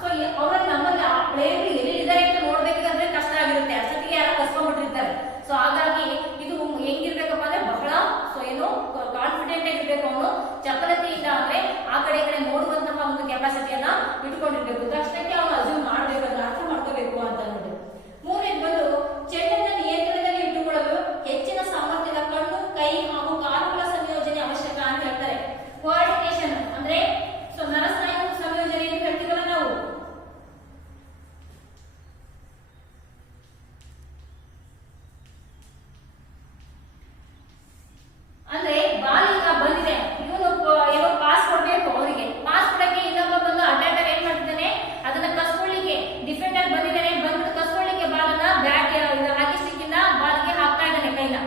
ಸೊ ಅವರಲ್ಲಿ ನಮ್ಮಲ್ಲಿ ಆ ಪ್ಲೇಯರ್ ಎಲ್ಲಿ ಇದ್ದಾರೆ ಅಂತ ನೋಡ್ಬೇಕಂದ್ರೆ ಕಷ್ಟ ಆಗಿರುತ್ತೆ. ಅಷ್ಟೊತ್ತಿಗೆ ಯಾರು ಕಸ್ಕೊಂಡ್ಬಿಟ್ಟಿರ್ತಾರೆ. ಸೊ ಹಾಗಾಗಿ ಇದು ಹೆಂಗಿರ್ಬೇಕಪ್ಪ ಅಂದ್ರೆ ಬಹಳ ಸೊ ಏನು ಕಾನ್ಫಿಡೆಂಟ್ ಆಗಿರ್ಬೇಕು. ಅವನು ಚಪಲತೆಯಿಂದ ಅಂದ್ರೆ ಆ ಕಡೆ ನೋಡುವಂತಹ ಒಂದು ಕೆಪಾಸಿಟಿಯನ್ನ ಇಟ್ಕೊಂಡಿರ್ಬೇಕು. ತಕ್ಷಣಕ್ಕೆ ಅವನು ಅಸ್ಯೂಮ್ ಮಾಡ್ಬೇಕು, ಅದನ್ನ ಅರ್ಥ ಮಾಡ್ಕೋಬೇಕು ಅಂತ ಅಂದ್ಬಿಟ್ಟು. ಮೂರನೇದು ಬಂದು ಚೆಂಡನ್ನ ನಿಯಂತ್ರಣದಲ್ಲಿ ಇಟ್ಟುಕೊಳ್ಳಲು ಹೆಚ್ಚಿನ ಸಾಮರ್ಥ್ಯದ ಕಣ್ಣು, ಕೈ ಹಾಗೂ ಕಾಲುಗಳ ಸಂಯೋಜನೆ ಅವಶ್ಯಕ ಅಂತ ಹೇಳ್ತಾರೆ. ಕೋಆರ್ಡಿನೇಷನ್ ಅಂದ್ರೆ ಸೊ ನರಸ್ನಾಯು ಸಂಯೋಜನೆ ಅಂತ ಹೇಳ್ತೀವಲ್ಲ ನಾವು. ಅಂದ್ರೆ ಬಾಲ್ ಈಗ ಬಂದಿದೆ, ಇವನು ಏನೋ ಪಾಸ್ ಕೊಡ್ಬೇಕು, ಅವರಿಗೆ ಪಾಸ್ ಕೊಡಕ್ಕೆ ಇನ್ನೊಬ್ಬ ಬಂದು ಅಟ್ಯಾಕರ್ ಏನ್ ಮಾಡ್ತಿದ್ದಾನೆ, ಅದನ್ನ ಕಸ್ಕೊಳ್ಳಿಕ್ಕೆ ಡಿಫೆಂಡರ್ ಬಂದಿದ್ದಾನೆ, ಬಂದ್ಬಿಟ್ಟು ಕಸ್ಕೊಳ್ಳಿಕ್ಕೆ ಬಾಲನ್ನ ಬ್ಯಾಟ್ ಹಾಕಿ ಸ್ಟಿಕ್ಕಿಂದ ಬಾಲ್ಗೆ ಹಾಕ್ತಾ ಇದ್ದಾನೆ ಕೈನ.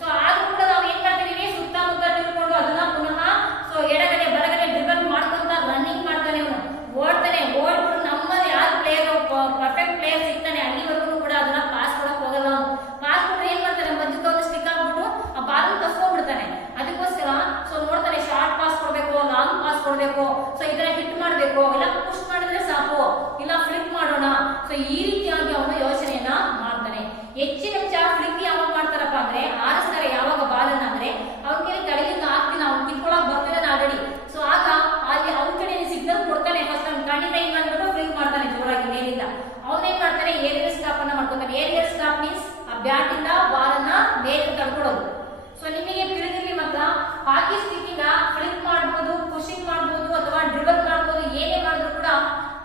ಸೊ ಆದ್ರೂ ಕೂಡ ನಾವು ಏನ್ ಮಾಡ್ತೀವಿ, ಸುತ್ತಮುತ್ತ ತಿಳ್ಕೊಂಡು ಅದನ್ನ ಪುನಃ ಸೊ ಎಡಗಡೆ ಬಲಗಡೆ ಡ್ರಿಬಲ್ ಮಾಡ್ಕೊಂತ ರನ್ನಿಂಗ್ ಮಾಡ್ತಾನೆ, ಇವನು ಓಡ್ತಾನೆ. ಓಡ್ಬಿಟ್ಟು ನಮ್ಮಲ್ಲಿ ಯಾರು ಪ್ಲೇಯರ್ ಪರ್ಫೆಕ್ಟ್ ಪ್ಲೇಯರ್ ಸಿಗ್ತಾನೆ ಅಲ್ಲಿವರೆಗೂ ಕೂಡ ಅದನ್ನ ಪಾಸ್ ಕೊಡಕ್ ಹೋಗಲ್ಲ. ಅವನು ಪಾಸ್ ಕೊಟ್ರೆ ಏನ್ ಮಾಡ್ತಾನೆ, ಮಧ್ಯಕ್ಕೆ ಒಂದು ಸ್ಟಿಕ್ ಹಾಕ್ಬಿಟ್ಟು ಆ ಬಾಲ್ ಕಸ್ಕೊಂಡ್ಬಿಡ್ತಾನೆ. ಅದಕ್ಕೋಸ್ಕರ ಸೊ ನೋಡ್ತಾನೆ, ಶಾರ್ಟ್ ಪಾಸ್ ಕೊಡ್ಬೇಕು, ಲಾಂಗ್ ಪಾಸ್ ಕೊಡ್ಬೇಕು, ಸೊ ಇದರ ಹಿಟ್ ಮಾಡ್ಬೇಕು, ಇಲ್ಲ ಪುಷ್ ಮಾಡಿದ್ರೆ ಸಾಕು, ಇಲ್ಲ ಫ್ಲಿಪ್ ಮಾಡೋಣ. ಸೊ ಈ ರೀತಿಯಾಗಿ ಅವನು ಯೋಚನೆಯನ್ನ ಮಾಡ್ತಾನೆ. ಹೆಚ್ಚಿನ ಫ್ಲಿಪ್ ಯಾವಾಗ ಮಾಡ್ತಾರಪ್ಪ ಅಂದ್ರೆ ಆರಿಸ್ತಾರೆ ಯಾವಾಗ ಬಾಲನ್ನ ಅಂದ್ರೆ ಅವ್ನ ಕಡೆ ತಡೆಯಿಂದ ಆಗ್ತೀನಿ, ಅವ್ನು ಕಿತ್ಕೊಳಕ್ ಬರ್ತಿದ್ದಾನೆ ಆಲ್ರೆಡಿ. ಸೊ ಆಗ ಅಲ್ಲಿ ಅವ್ನ ಕಡೆ ಸಿಗ್ನಲ್ ಕೊಡ್ತಾನೆ. ಫಸ್ಟ್ ಅವ್ನು ಕಣ್ಣಿಂದ ಏನ್ ಮಾಡ್ಬಿಟ್ಟು ಫ್ಲಿಪ್ ಮಾಡ್ತಾನೆ ಜೋರಾಗಿ ಮೇಲಿಂದ. ಅವನೇನ್ ಮಾಡ್ತಾನೆ, ಏರಿಯರ್ ಸ್ಟಾಪ್ ಅನ್ನ ಮಾಡ್ಕೊತಾನೆ. ಏರಿಯರ್ ಸ್ಟಾಪ್ ಮೀನ್ಸ್ ಆ ಬ್ಯಾಟ್ ಇಂದ ಬಾಲನ್ನ ಮೇಲೆ ತಡ್ಕೊಡೋದು. ಸೊ ನಿಮಗೆ ತಿಳಿದಿರಲಿ ಮಾತ್ರ ಹಾಕಿ ಸ್ಟಿಕ್ ಇಂದ ಫ್ಲಿಪ್ ಮಾಡಬಹುದು, ಪುಷಿಂಗ್ ಮಾಡಬಹುದು, ಅಥವಾ ಡ್ರಿಬಲ್ ಮಾಡಬಹುದು, ಏನೇ ಮಾಡಿದ್ರು ಕೂಡ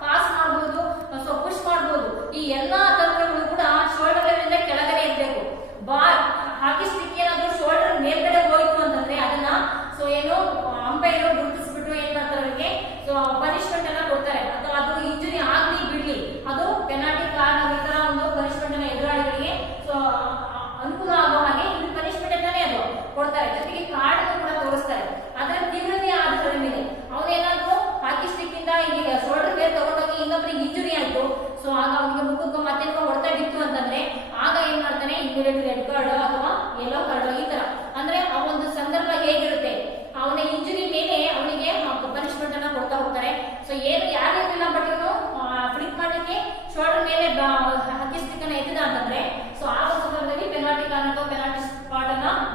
ಪಾಸ್ ಮಾಡಬಹುದು, ಸೊ ಪುಷ್ ಮಾಡಬಹುದು. ಈ ಎಲ್ಲಾ ತಂತ್ರಗಳು ಕೂಡ ಶೋಲ್ಡರ್ ಇಂದ ಕೆಳಗಡೆ ಇರಬೇಕು. ಬಾಲ್ ಹಾಕಿ ಸ್ಟಿಕ್ ಏನಾದ್ರು ಶೋಲ್ಡರ್ ಮೇಲ್ಗಡೆ ಹೋಯ್ತು ಅಂತಂದ್ರೆ ಅದನ್ನ ಸೊ ಏನು ಅಂಪೈರ್ ಗುರುತಿಸ್ಬಿಟ್ಟು ಏನ್ ಮಾಡ್ತಾರೆ, ಅವರಿಗೆ ಸೊ ಪನಿಷ್ಮೆಂಟ್ ಅನ್ನ ಕೊಡ್ತಾರೆ. ಅಥವಾ ಅದು ಇಂಜುರಿ ಆಗ್ಲಿ ಬಿಡ್ಲಿ, ಅದು ಪೆನಾಲ್ಟಿ ಕಾರಣ ಈ ತರ ಒಂದು ಪನಿಷ್ಮೆಂಟ್ ಅನ್ನ ಎದುರಾಳಿಗಳಿಗೆ ಸೊ ಅನುಕೂಲ ಆಗೋ ಹಾಗೆ ಇದು ಪನಿಷ್ಮೆಂಟ್ ಅಂತಾನೆ ಅದು ಕೊಡ್ತಾರೆ. ಜೊತೆಗೆ ಕಾರ್ಡ್ ಅನ್ನು ಕೂಡ ತೋರಿಸ್ತಾರೆ. ಅದರ ತೀವ್ರತೆಯ ಆಧಾರದ ಮೇಲೆ ಅವನೇನಾದ್ರು ಹಾಕಿ ಸ್ಟಿಕ್ ಇಂದ ಈಗ ಶೋಲ್ಡರ್ ಮೇಲೆ ತಗೊಂಡೋಗಿ ಇನ್ನೊಬ್ಬರಿಗೆ ಇಂಜುರಿ ಆಯ್ತು, ಸೊ ಆಗ ಅವನಿಗೆ ಮುಖಕ್ಕೆ ಮತ್ತೆ ಹೊಡೆತ ಬಿತ್ತು ಅಂತಂದ್ರೆ ಆಗ ಏನ್ ಮಾಡ್ತಾನೆ, ಇಮಿಡಿಯೇಟ್ ರೆಡ್ ಕಾರ್ಡ್ ಅಥವಾ ಯೆಲ್ಲೋ ಕಾರ್ಡ್ ಈ ತರ. ಅಂದ್ರೆ ಆ ಒಂದು ಸಂದರ್ಭ ಹೇಗಿರುತ್ತೆ, ಅವನ ಇಂಜುರಿ ಮೇಲೆ ಅವನಿಗೆ ಪನಿಷ್ಮೆಂಟ್ ಅನ್ನ ಕೊಡ್ತಾ ಹೋಗ್ತಾರೆ. ಸೊ ಏನು ಯಾರು ಇರಲಿಲ್ಲ, ಬಟ್ ಇವನು ಫ್ಲಿಪ್ ಮಾಡ್ಲಿಕ್ಕೆ ಶೋಲ್ಡರ್ ಮೇಲೆ ಹಾಕಿ ಸ್ಟಿಕ್ ಅನ್ನ ಎತ್ತಿದ ಅಂತಂದ್ರೆ ಸೊ ಆ ಸಂದರ್ಭದಲ್ಲಿ ಪೆನಾಲ್ಟಿ ಕಾರ್ಡ್ ಅಥವಾ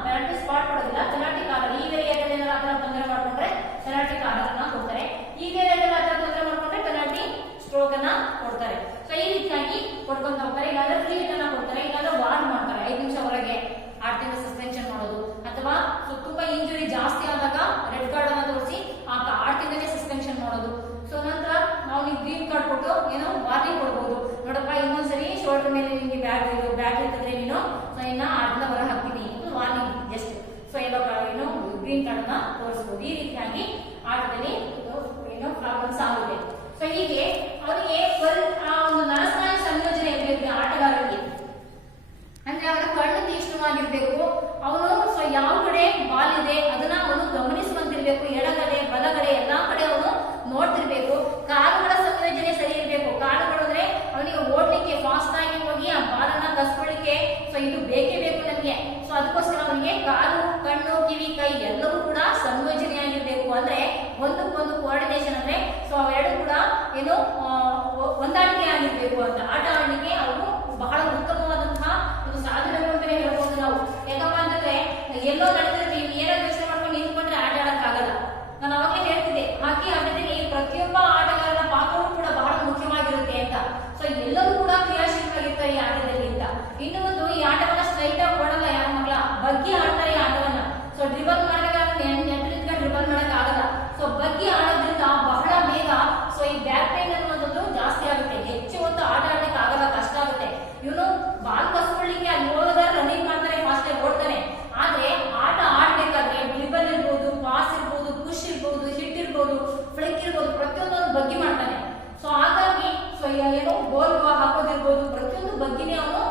ಪೆನಾಲ್ಟಿ ಸ್ಪಾಟ್ ಕೊಡೋದಿಲ್ಲ, ಪೆನಾಲ್ಟಿ ಕಾರ್ಡ್. ಈ ವೇರಿಯಲ್ಲಿ ಏನಾದ್ರು ಆ ತರ ತೊಂದರೆ ಮಾಡ್ಕೊಂಡ್ರೆ ಪೆನಾಲ್ಟಿ ಕಾರ್ಡ್ ಅನ್ನ ಕೊಡ್ತಾರೆ. ಈ ವೇರಿಯಲ್ಲಿ ಆ ತರ ತೊಂದರೆ ಮಾಡ್ಕೊಂಡ್ರೆ ಪೆನಾಲ್ಟಿ ಸ್ಟ್ರೋಕ್ ಅನ್ನ ಕೊಡ್ತಾರೆ. ಸೊ ಈ ರೀತಿಯಾಗಿ ಕೊಡ್ಕೊಂಡು ಕರ್ಕೊಂಡು ಹೋಗ್ತಾರೆ, ಇಲ್ಲಾಂದ್ರೆ ಫ್ರೀ ಹಿಟ್ ಅನ್ನ ಕೊಡ್ತಾರೆ, ಇಲ್ಲಾಂದ್ರೆ ವಾರ್ನ್ ಮಾಡ್ತಾರೆ, 5 ನಿಮಿಷ ಹೊರಗೆ ಆಡ್ತಿಂದ ಸಸ್ಪೆನ್ಷನ್ ಮಾಡೋದು, ಅಥವಾ ತುಂಬಾ ಇಂಜುರಿ ಜಾಸ್ತಿ ಆದಾಗ ರೆಡ್ ಕಾರ್ಡ್ ಅನ್ನ ತೋರಿಸಿ ಆಡ್ತಿಂದಲೇ ಸಸ್ಪೆನ್ಷನ್ ಮಾಡೋದು. ಸೊ ನಂತರ ನಾವು ನೀವು ಗ್ರೀನ್ ಕಾರ್ಡ್ ಕೊಟ್ಟು ಏನೋ ವಾರ್ನಿಂಗ್ ಕೊಡ್ಬೋದು, ನೋಡಪ್ಪ ಇನ್ನೊಂದ್ಸರಿ ಶೋಲ್ಡರ್ ಮೇಲೆ ನಿಮಗೆ ಬ್ಯಾಗ್ ಇರ್ತದೆ, ನೀನು ಸೊ ಇನ್ನ ಆಟದಿಂದ ಹೊರ ಹಾಕ್ತೀನಿ, ವಾರ್ನಿಂಗ್ ಜಸ್ಟ್. ಸೊ ಎಲ್ಲೋ ಏನು ಗ್ರೀನ್ ಕಾರ್ಡ್ ಅನ್ನ ತೋರಿಸಬಹುದು. ಈ ರೀತಿಯಾಗಿ ಆಟದಲ್ಲಿ ಏನೋ ಪ್ರಾಬ್ಲಮ್ಸ್ ಆಗುತ್ತೆ. ಸೊ ಹೀಗೆ ಅವರಿಗೆ ಆ ಒಂದು ನರಸ್ನಾಯು ಸಂಯೋಜನೆ ಇರಬೇಕು ಆಟಗಾರರಿಗೆ. ಅಂದ್ರೆ ಅವರ ಕಣ್ಣು ತೀಕ್ಷ್ಣವಾಗಿರ್ಬೇಕು, ಅವನು ಸೊ ಯಾವ ಕಡೆ ಬಾಲ್ ಇದೆ ಅದನ್ನ ಅವನು ಗಮನಿಸುವಂತಿರ್ಬೇಕು, ಎಡಗಡೆ ಬಲಗಡೆ ಎಲ್ಲಾ ಕಡೆ ಅವನು ನೋಡ್ತಿರ್ಬೇಕು. ಕಾಲುಗಳ ಸಂಯೋಜನೆ ಸರಿ ಇರಬೇಕು. ಕಾಲುಗಳು ಅಂದ್ರೆ ಅವನಿಗೆ ಓಡ್ಲಿಕ್ಕೆ ಫಾಸ್ಟ್ ಆಗಿ ಹೋಗಿ ಆ ಬಾಲನ್ನ ಕಸ್ಕೊಳ್ಳಿಕ್ಕೆ ಸೊ ಇದು ಬೇಕೇ ಬೇಕು ನಮ್ಗೆ. ಸೊ ಅದಕ್ಕೋಸ್ಕರ ಅವನಿಗೆ ಕಾಲು, ಕಣ್ಣು, ಕಿವಿ, ಕೈ ಎಲ್ಲವೂ ಕೂಡ ಸಂಯೋಜನೆಯಾಗಿರ್ಬೇಕು. ಅಂದ್ರೆ ಒಂದಕ್ಕೊಂದು ಕೋಆರ್ಡಿನೇಷನ್, ಅಂದ್ರೆ ಸೊ ಅವೆರಡು ಕೂಡ ಏನು ಹೊಂದಾಣಿಕೆ ಆಗಿರ್ಬೇಕು ಅಂತ. ಆಟ ಆಡಲಿಕ್ಕೆ ಅವರು ಬಹಳ ಉತ್ತಮವಾದಂತಹ ಒಂದು ಸಾಧನಗಳು ಅಂತಾನೆ ಹೇಳ್ಬೋದು ನಾವು. ಯಾಕಪ್ಪ ಅಂತಂದ್ರೆ ಎಲ್ಲೋ ನಡೆದಿರ್ತೀವಿ, ಏನಾದ್ರು ಯೋಚನೆ ಮಾಡ್ಕೊಂಡು ನಿಂತ್ಕೊಂಡ್ರೆ ಆಟ ಆಡಕ್ಕಾಗಲ್ಲ. ನಾನು ಅವಾಗಲೇ ಹೇಳ್ತಿದ್ದೆ, ಹಾಕಿ ಆಟದಲ್ಲಿ ಪ್ರತಿಯೊಬ್ಬ ಆಟಗಾರನ ಪಾತ್ರವೂ ಕೂಡ ಬಹಳ ಮುಖ್ಯವಾಗಿರುತ್ತೆ ಅಂತ. ಸೊ ಎಲ್ಲರೂ ಕೂಡ ಕ್ರಿಯಾಶೀಲರಾಗಿರ್ತಾರೆ ಈ ಆಟದಲ್ಲಿ ಅಂತ. ಇನ್ನು ಒಂದು ಈ ಆಟವನ್ನ ಸ್ಟ್ರೈಟ್ ಆಗಿ ಓಡಲ್ಲ ಯಾರ ಮಕ್ಕಳ, ಬಗ್ಗಿ ಆಡ್ತಾರೆ ಈ ಆಟವನ್ನ. ಸೊ ಡ್ರಿಬಲ್ ಮಾಡಬೇಕಾದ್ರೆ ನೆಟ್ಟಿಂದ ಡ್ರಿಬಲ್ ಮಾಡಕ್ ಆಗಲ್ಲ. ಸೊ ಬಗ್ಗಿ ಆಡೋದ್ರಿಂದ ಬಹಳ ಬೇಗ ಸೊ ಈ ಬ್ಯಾಕ್ ಪೇನ್ ಅನ್ನೋದು ಜಾಸ್ತಿ ಆಗುತ್ತೆ, ಹೆಚ್ಚು ಹೊತ್ತು ಆಟ ಆಡ್ಲಿಕ್ಕೆ ಆಗಲ್ಲ, ಕಷ್ಟ ಆಗುತ್ತೆ. ಇವನು ಬಾಲ್ ಕಸ್ಕೊಳ್ಳಿಕ್ಕೆ ಅಲ್ಲಿ ಹೋಗೋದ ರನ್ನಿಂಗ್ ಮಾಡ್ತಾನೆ, ಫಾಸ್ಟ್ ಆಗಿ ಓಡ್ತಾನೆ. ಆದ್ರೆ ಆಟ ಆಡ್ಬೇಕಾದ್ರೆ ಡ್ರಿಬಲ್ ಇರ್ಬೋದು, ಪಾಸ್ ಇರ್ಬೋದು, ಪುಷ್ ಇರ್ಬೋದು, ಹಿಟ್ ಇರ್ಬೋದು, ಫ್ಲಿಕ್ ಇರ್ಬೋದು, ಪ್ರತಿಯೊಂದನ್ನು ಬಗ್ಗಿ ಮಾಡ್ತಾನೆ. ಸೊ ಹಾಗಾಗಿ ಸೊ ಏನೋ ಗೋಲ್ ಹಾಕೋದಿರ್ಬೋದು, ಪ್ರತಿಯೊಂದು ಬಗ್ಗಿನೇ ಅವನು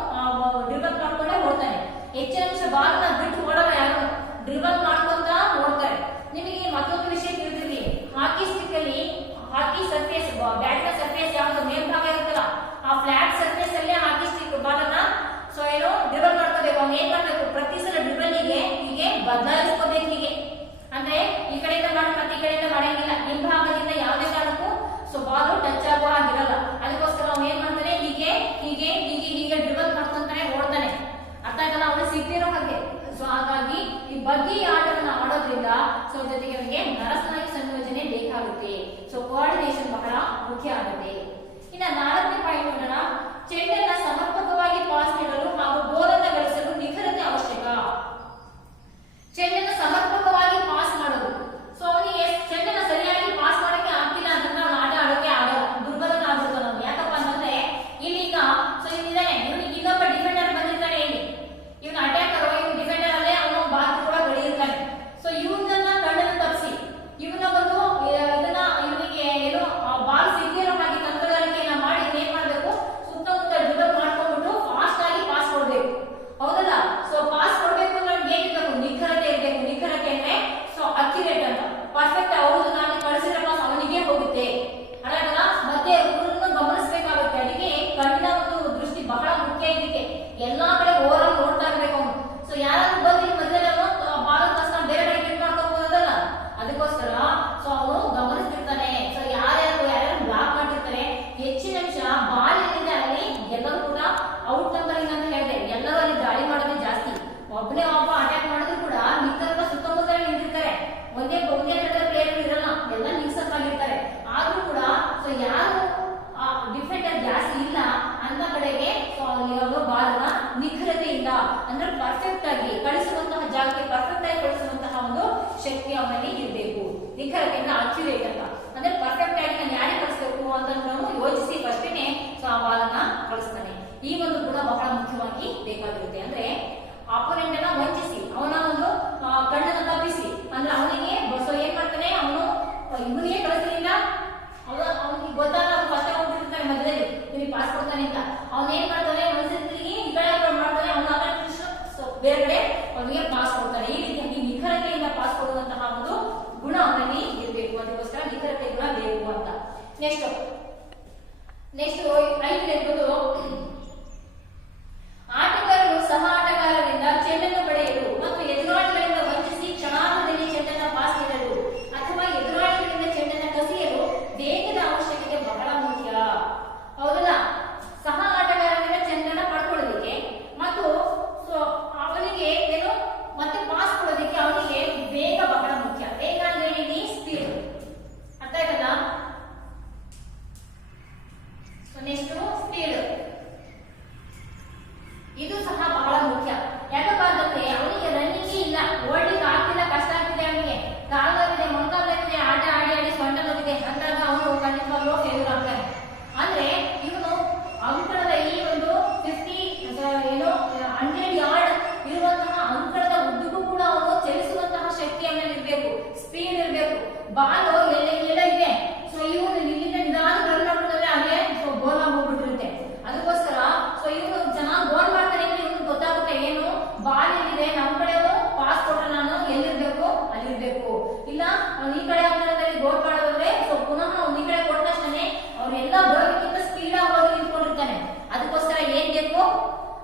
ಡ್ರಿಬಲ್ ಮಾಡ್ಕೊಂಡೇ ಓಡ್ತಾನೆ. ಹೆಚ್ಚಿನ ನಿಮಿಷ ಬಾಲ್ ನ ಬಿಟ್ಟು ಓಡಲ್ಲ ಯಾರು, ಡ್ರಿಬಲ್ ಮಾಡ್ಕೊಂತ ಓಡ್ತಾರೆ. ನಿಮಗೆ ಮತ್ತೊಂದು ವಿಷಯ ತಿಳಿದಿರಲಿ, ಹಾಕಿ ಸ್ಟಿಕ್ ಅಲ್ಲಿ ಹಾಕಿ ಸರ್ಫೇಸ್, ಬ್ಯಾಟ್ ನ ಸರ್ಫೇಸ್ ಯಾವ್ದು ಮೇಲ್ಭಾಗ ಇರುತ್ತಲ್ಲ, ಆ ಫ್ಲಾಟ್ ಸರ್ಫೇಸ್ ಅಲ್ಲೇ ಹಾಕಿ ಸ್ಟಿಕ್ ಬಾಲ್ ಅನ್ನ ಸೊ ಏನೋ ಡ್ರಿಬಲ್ ಮಾಡ್ಕೋಬೇಕು. ಅವ್ನು ಏನ್ ಮಾಡ್ಬೇಕು, ಪ್ರತಿ ಸಲ ಡ್ರಿಬಲ್ಗೆ ಹೀಗೆ ಬದಲಾಯಿಸ್ಕೋಬೇಕು. ಹೀಗೆ ಅಂದ್ರೆ ಈ ಕಡೆಯಿಂದ ಮಾಡಿ ಮತ್ತೆ ಈ ಕಡೆಯಿಂದ ಮಾಡಂಗಿಲ್ಲ, ಹಿಂಭಾಗದಿಂದ ಯಾವುದೇ ಕಾರಣಕ್ಕೂ ಸೊ ಬಾಲ್ ಟಚ್ ಆಗೋ ಹಾಗಿರಲ್ಲ. ಅದಕ್ಕೋಸ್ಕರ ಅವ್ನು ಏನ್ ಮಾಡ್ತಾನೆ, ಹೀಗೆ ಹೀಗೆ ಹೀಗೆ ಹೀಗೆ ಡ್ರಿಬಲ್ ಮಾಡ್ಕೊಂತಾನೆ ಓಡ್ತಾನೆ. ಅರ್ಥ ಆಗಲ್ಲ, ಅವನು ಸಿಗ್ತಿರೋ ಹಾಗೆ. ಸೊ ಹಾಗಾಗಿ ಈ ಬಗ್ಗಿ ಆಟವನ್ನು ಆಡೋದ್ರಿಂದ ಸೊ ಜೊತೆಗೆ ಅವನಿಗೆ ನರಸ್ನಾಯು ಸಂಯೋಜನೆ ಬೇಕಾಗುತ್ತೆ. ಸೊ ಕೋಆರ್ಡಿನೇಷನ್ ಬಹಳ ಮುಖ್ಯ ಆಗುತ್ತೆ. ಇನ್ನ 4ನೇ ಪಾಯಿಂಟ್ ನೋಡೋಣ, ಚೆಂಡನ್ನ ಸಮರ್ಪಕವಾಗಿ ಪಾಸ್ ನೀಡಲು ಹಾಗೂ ಗೋಲನ್ನು ಗಳಿಸಲು ನಿಖರತೆ ಅವಶ್ಯಕ. ಚೆಂಡನ್ನ ಸಮರ್ಪಕವಾಗಿ ಪಾಸ್ ಮಾಡೋದು. ಸೊ ಅವನಿಗೆ ಚೆಂಡನ್ನ ಸರಿಯಾಗಿ ಪಾಸ್ ಮಾಡಕ್ಕೆ ಆಗ್ತಿಲ್ಲ ಅಂತಂದ್ರೆ ಅವನು ಆಟ ಆಡೋಕೆ ಆಗಲ್ಲ, ದುರ್ಬಲನ ಆಗ್ಬಿಡ್ತಾನೆ ಅವನು. ಯಾಕಪ್ಪ ಅಂತಂದ್ರೆ ಇಲ್ಲಿ ಈಗ ಸೊ ಇಲ್ಲಿದ್ದಾನೆ, ಇವನಿಗೆ ಇನ್ನೊಬ್ಬ ಡಿಫೆಂಡರ್ ಬಂದಿರ್ತಾನೆ, ಇಲ್ಲಿ ಇವನು ಅಟ್ಯಾಕರ್, ಇವನು ಡಿಫೆಂಡರ್ ಅಲ್ಲೇ ಅವನು ಬಾಲ್ ಕೂಡ ಬೆಳೆದಿರ್ತಾನೆ. ಸೊ ಇವನನ್ನ ಕಣ್ಣನ್ನು ತಪ್ಪಿಸಿ ಇವನ ಒಂದು ಇದನ್ನ ಇವನಿಗೆ ಏನು ಬಾಲ್ ಸಿಗಿರೋ ಹಾಗೆ ತಂತ್ರಗಾರಿಕೆಯನ್ನ ಮಾಡಿ ಏನ್ ಮಾಡ್ಬೇಕು, ಸುತ್ತಮುತ್ತ ಡ್ರಿಬಲ್ ಮಾಡ್ಕೊಂಡ್ಬಿಟ್ಟು ಫಾಸ್ಟ್ ಆಗಿ ಪಾಸ್ ಕೊಡ್ಬೇಕು, ಹೌದಲ್ಲ. ಸೊ ಪಾಸ್ ಕೊಡ್ಬೇಕು ಅಂದ್ರೆ ಏನಿರ್ಬೇಕು, ನಿಖರತೆ ಇರ್ಬೇಕು. ನಿಖರತೆ ಅಂದ್ರೆ ಸೊ ಅಕ್ಯುರೇಟ್ ಅಂತ, ಪರ್ಫೆಕ್ಟ್. ಹೌದು, ನಾನು ಕಳಿಸಿರೋ ಪಾಸ್ ಅವನಿಗೆ ಹೋಗುತ್ತೆ, ಅಲ್ಲ. ಮತ್ತೆ ಇವ್ರನ್ನು ಗಮನಿಸಬೇಕಾಗುತ್ತೆ. ಅದಕ್ಕೆ ಕಣ್ಣಿನ ಒಂದು ದೃಷ್ಟಿ ಬಹಳ ಮುಖ್ಯ. ಇದಕ್ಕೆ ಎಲ್ಲಾ ಕಡೆ ಓವರ್ ನೋಡ್ತಾ ಇರ್ಬೇಕು ಅವನು. ಸೊ ಯಾರಾದ್ರೂ ಬಂದು ಮಧ್ಯದಲ್ಲಿ ಬಾಲ್ ತಕ್ಷಣ ಬೇರೆ ಕಡೆ ಹಿಟ್ ಮಾಡ್ಕೋಬಹುದಲ್ಲ, ಅದಕ್ಕೋಸ್ಕರ ಸೊ ಅವನು ಗಮನಿಸ್ತಿರ್ತಾನೆ. ಸೊ ಯಾರ್ಯಾರು ಬ್ಲಾಕ್ ಮಾಡಿರ್ತಾರೆ, ಹೆಚ್ಚಿನ ನಿಮಿಷ ಬಾಲ್ ಏನಿದೆ ಅಲ್ಲಿ ಎಲ್ಲರೂ ಕೂಡ ಔಟ್ ನಂಬರಿಂಗ್ ಅಂತ ಹೇಳಿದೆ, ಎಲ್ಲರೂ ಅಲ್ಲಿ ದಾಳಿ ಮಾಡೋದೇ ಜಾಸ್ತಿ. ಒಬ್ಬನೇ ಒಬ್ಬ ಅಟ್ಯಾಕ್ ಮಾಡಿದ್ರು ಕೂಡ ನಿಂತರ ಸುತ್ತಮುತ್ತ ನಿಂತಿರ್ತಾರೆ, ಒಂದೇ ಪ್ಲೇಯರ್ ಇರಲ್ಲ, ಎಲ್ಲ ಮಿಕ್ಸಪ್ ಆಗಿರ್ತಾರೆ. ಆದ್ರೂ ಕೂಡ ಸೊ ಯಾರು ಡಿಫೆಂಡರ್ ಜಾಸ್ತಿ ಇಲ್ಲ ಅಂತ ಕಡೆಗೆ ಸೊ ಅಲ್ಲಿ ಅವರು ಬಾಲ್ನ ನಿಖರತೆಯಿಂದ ಅಂದ್ರೆ ಪರ್ಫೆಕ್ಟ್ ಆಗಿ ಕಳಿಸುವಂತಹ ಜಾಗಕ್ಕೆ ಪರ್ಫೆಕ್ಟ್ ಆಗಿ ಕಳಿಸುವಂತಹ ಒಂದು ಶಕ್ತಿ ಅವನಲ್ಲಿ ಇರಬೇಕು. ನಿಖರತೆಯಿಂದ ಅಕ್ಯುರೇಟ್ ಅಂತ ಅಂದ್ರೆ ಪರ್ಫೆಕ್ಟ್ ಆಗಿ ನಾನು ಯಾರಿಗೆ ಕಳಿಸ್ಬೇಕು ಅಂತ ನಾವು ಯೋಚಿಸಿ ಫಸ್ಟೇನೆ ಸೊ ಆ ಬಾಲನ್ನ ಕಳಿಸ್ತಾನೆ. ಈ ಒಂದು ಗುಣ ಬಹಳ ಮುಖ್ಯವಾಗಿ ಬೇಕಾಗಿರುತ್ತೆ. ಅಂದ್ರೆ ಆಪೋನೆಂಟ್ ಅನ್ನ ವಂಚಿಸಿ ಅವನ ಒಂದು ಕಣ್ಣನ್ನು ತಪ್ಪಿಸಿ ಅಂದ್ರೆ ಅವನಿಗೆ ಸೊ ಏನ್ ಮಾಡ್ತಾನೆ, ಅವನು ಇವನಿಗೆ ಕಳಿಸಲಿಲ್ಲ, ಅವನಿಗೆ ಗೊತ್ತಾಗ ಫಸ್ಟ್ ಹೋಗ್ತಿರ್ತಾನೆ ಮಧ್ಯದಲ್ಲಿ ನಿಮಗೆ ಪಾಸ್ ಕೊಡ್ತಾನೆ ಅಂತ. ಅವನ್ ಏನ್ ಮಾಡ್ತಾನೆ, ಮನಸ್ಸಿಗೆ ಈ ಕಡೆ ಮಾಡ್ತಾನೆ, ಅವನ ಬೇರೆ ಕಡೆ ಅವನಿಗೆ ಪಾಸ್ ಕೊಡ್ತಾನೆ. ಈ ರೀತಿಯಾಗಿ ನಿಖರತೆಯಿಂದ ಪಾಸ್ ಕೊಡುವಂತಹ ಒಂದು ಗುಣ ಅವನಲ್ಲಿ ಇರಬೇಕು. ಅದಕ್ಕೋಸ್ಕರ ನಿಖರತೆ ಗುಣ ಬೇಕು ಅಂತ. ನೆಕ್ಸ್ಟ್ 5 ಇರ್ಬೋದು, ಆಟಗಾರರು ಸಹ ಆಟಗಾರರಿಂದ ಚೆಂಡನ್ನು ಪಡೆಯಲು ಮತ್ತು ಎದುರಾಳಿಗಳಿಂದ ವಂಚಿಸಿ ಕ್ಷಣಾರ್ಧದಲ್ಲಿ ಚೆಂಡನ್ನ ಪಾಸ್ ನೀಡಲು ಅಥವಾ ಎದುರಾಳಿಗಳಿಂದ ಚೆಂಡನ್ನ ಕಸಿಯಲು ವೇಗದ ಅವಶ್ಯಕತೆ ಬಹಳ ಮುಖ್ಯ, ಹೌದಲ್ಲ. ಸಹ ಆಟಗಾರರಿಂದ ಚೆಂಡನ್ನ ಪಡ್ಕೊಳ್ಳೋದಿಕ್ಕೆ ಮತ್ತು ಸೊ ಅವನಿಗೆ ಏನು ಮತ್ತೆ ಪಾಸ್ ಕೊಡೋದಿಕ್ಕೆ ಅವನಿಗೆ ವೇಗ ಬಹಳ ಮುಖ್ಯ. ವೇಗ ಅಂದ್ರೆ ಏನಿ ಸ್ಪೀಡ್, ಅರ್ಥ ಆಯ್ತಲ್ಲ. So next speed.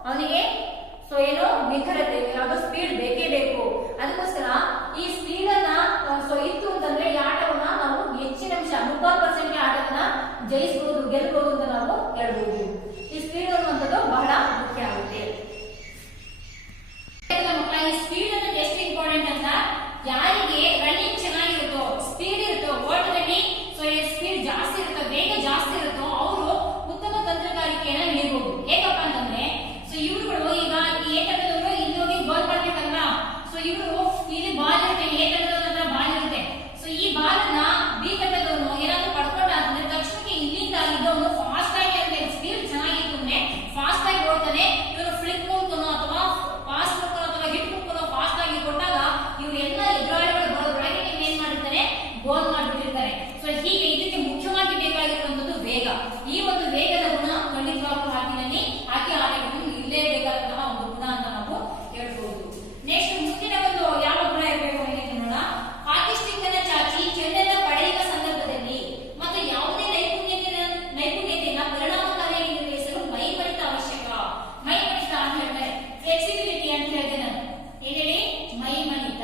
ಅವನಿಗೆ ಸೊ ಏನು ನಿಖರತೆ, ಅದು ಸ್ಪೀಡ್ ಬೇಕೇ ಬೇಕು. ಅದಕ್ಕೋಸ್ಕರ ಈ ಸ್ಪೀಡ್ ಅನ್ನ ಸೊ ಇತ್ತು ಅಂತಂದ್ರೆ ಈ ಆಟವನ್ನ ನಾವು ಹೆಚ್ಚಿನ ಅಂಶ 30% ಆಟವನ್ನ ಜಯಿಸಬಹುದು, ಗೆಲ್ಲಬಹುದು ಅಂತ ನಾವು ಹೇಳ್ಬಹುದು. ಈ ಸ್ಪೀಡ್ ಅನ್ನುವಂಥದ್ದು ಬಹಳ ಮುಖ್ಯ ಆಗುತ್ತೆ. ಈ ಸ್ಪೀಡ್ ಅನ್ನೋದು ಎಷ್ಟು ಇಂಪಾರ್ಟೆಂಟ್ ಅಂತ, ಯಾರಿಗೆ ರನ್ನಿಂಗ್ ಚೆನ್ನಾಗಿರುತ್ತೋ, ಸ್ಪೀಡ್ ಇರುತ್ತೋ, ಓಟದಲ್ಲಿ ಸೊ ಸ್ಪೀಡ್ ಜಾಸ್ತಿ ಇರುತ್ತೋ, ವೇಗ ಜಾಸ್ತಿ ಇರುತ್ತೋ ಅವರು ಉತ್ತಮ ತಂತ್ರಗಾರಿಕೆಯನ್ನ ನೀಡಬಹುದು. ಹೇಗಪ್ಪ ಅಂತಂದ್ರೆ ಸೊ ಇವುಗಳು ಈಗ ಎ ತಂಡದವರು ಇಲ್ಲಿ ಹೋಗಿ ಗೋಲ್ ಮಾಡ್ಬೇಕಲ್ಲ, ಸೊ ಇವರು ಇಲ್ಲಿ ಬಾಲ್ ಇರುತ್ತೆ, ಎ ತಂಡದವ್ರ ಹತ್ರ ಬಾಲ್ ಇರುತ್ತೆ. ಸೊ ಈ ಬಾಲ್ ಅನ್ನ ಬಿ ತಂಡದವನು ಏನಾದ್ರು ಪಡ್ಕೊಂಡಾದ್ರೆ ತಕ್ಷಣಕ್ಕೆ ಇಲ್ಲಿಂದ ಇದವನು ಫಾಸ್ಟ್ ಆಗಿ ಅಂದ್ರೆ ಸ್ಪೀಡ್ ಚೆನ್ನಾಗಿತ್ತು ಅಂದ್ರೆ ಫಾಸ್ಟ್ ಆಗಿ ಓಡ್ತಾನೆ. ಇವರು ಫ್ಲಿಕ್ ಮೂಲಕನೋ ಅಥವಾ ಪಾಸ್ ಮೂಲಕನೋ ಅಥವಾ ಹಿಟ್ ಮೂಲಕನೋ ಫಾಸ್ಟ್ ಆಗಿ ಕೊಟ್ಟಾಗ ಇವರೆಲ್ಲ ಎದುರಾಳಿಗಳು ಬರೋದ್ರೊಳಗೆ ನೀವು ಏನ್ ಮಾಡಿರ್ತಾರೆ, ಗೋಲ್ ಮಾಡ್ಬಿಟ್ಟಿರ್ತಾರೆ. ಸೊ ಹೀಗೆ ಇದಕ್ಕೆ ಮುಖ್ಯವಾಗಿ ಬೇಕಾಗಿರುವಂತದ್ದು ವೇಗ. ಈ ಒಂದು ವೇಗದ ಗುಣ ಖಂಡಿತವಾಗ್ಲೂ ಹಾಕಿನಲ್ಲಿ ಆಕೆ ಆಟಗಳನ್ನು ಇರಲೇಬೇಕಾದಂತಹ ಒಂದು ಗುಣ ಅಂತ ನಾವು ಹೇಳ್ಬಹುದು. ನೆಕ್ಸ್ಟ್ ಮುಂದಿನ ಒಂದು ಯಾವ ಗುಣ ಇರಬೇಕು ಅಂತ ನೋಡೋಣ. ಹಾಕಿ ಸ್ಟಿಕ್ ಅನ್ನ ಚಾಚಿ ಚೆಂಡನ್ನ ಪಡೆಯುವ ಸಂದರ್ಭದಲ್ಲಿ ಮತ್ತು ಯಾವುದೇ ನೈಪುಣ್ಯತೆಯನ್ನ ಪರಿಣಾಮಕಾರಿಯಾಗಿ ನಿರ್ವಹಿಸಲು ಮೈಬಡಿತ ಅವಶ್ಯಕ. ಮೈಬಡಿತ ಅಂತ ಹೇಳ್ತಾರೆ, ಫ್ಲೆಕ್ಸಿಬಿಲಿಟಿ ಅಂತ ಹೇಳ್ತೇನೆ ನಾನು. ಏನ್ ಹೇಳಿ, ಮೈಬಡಿತ.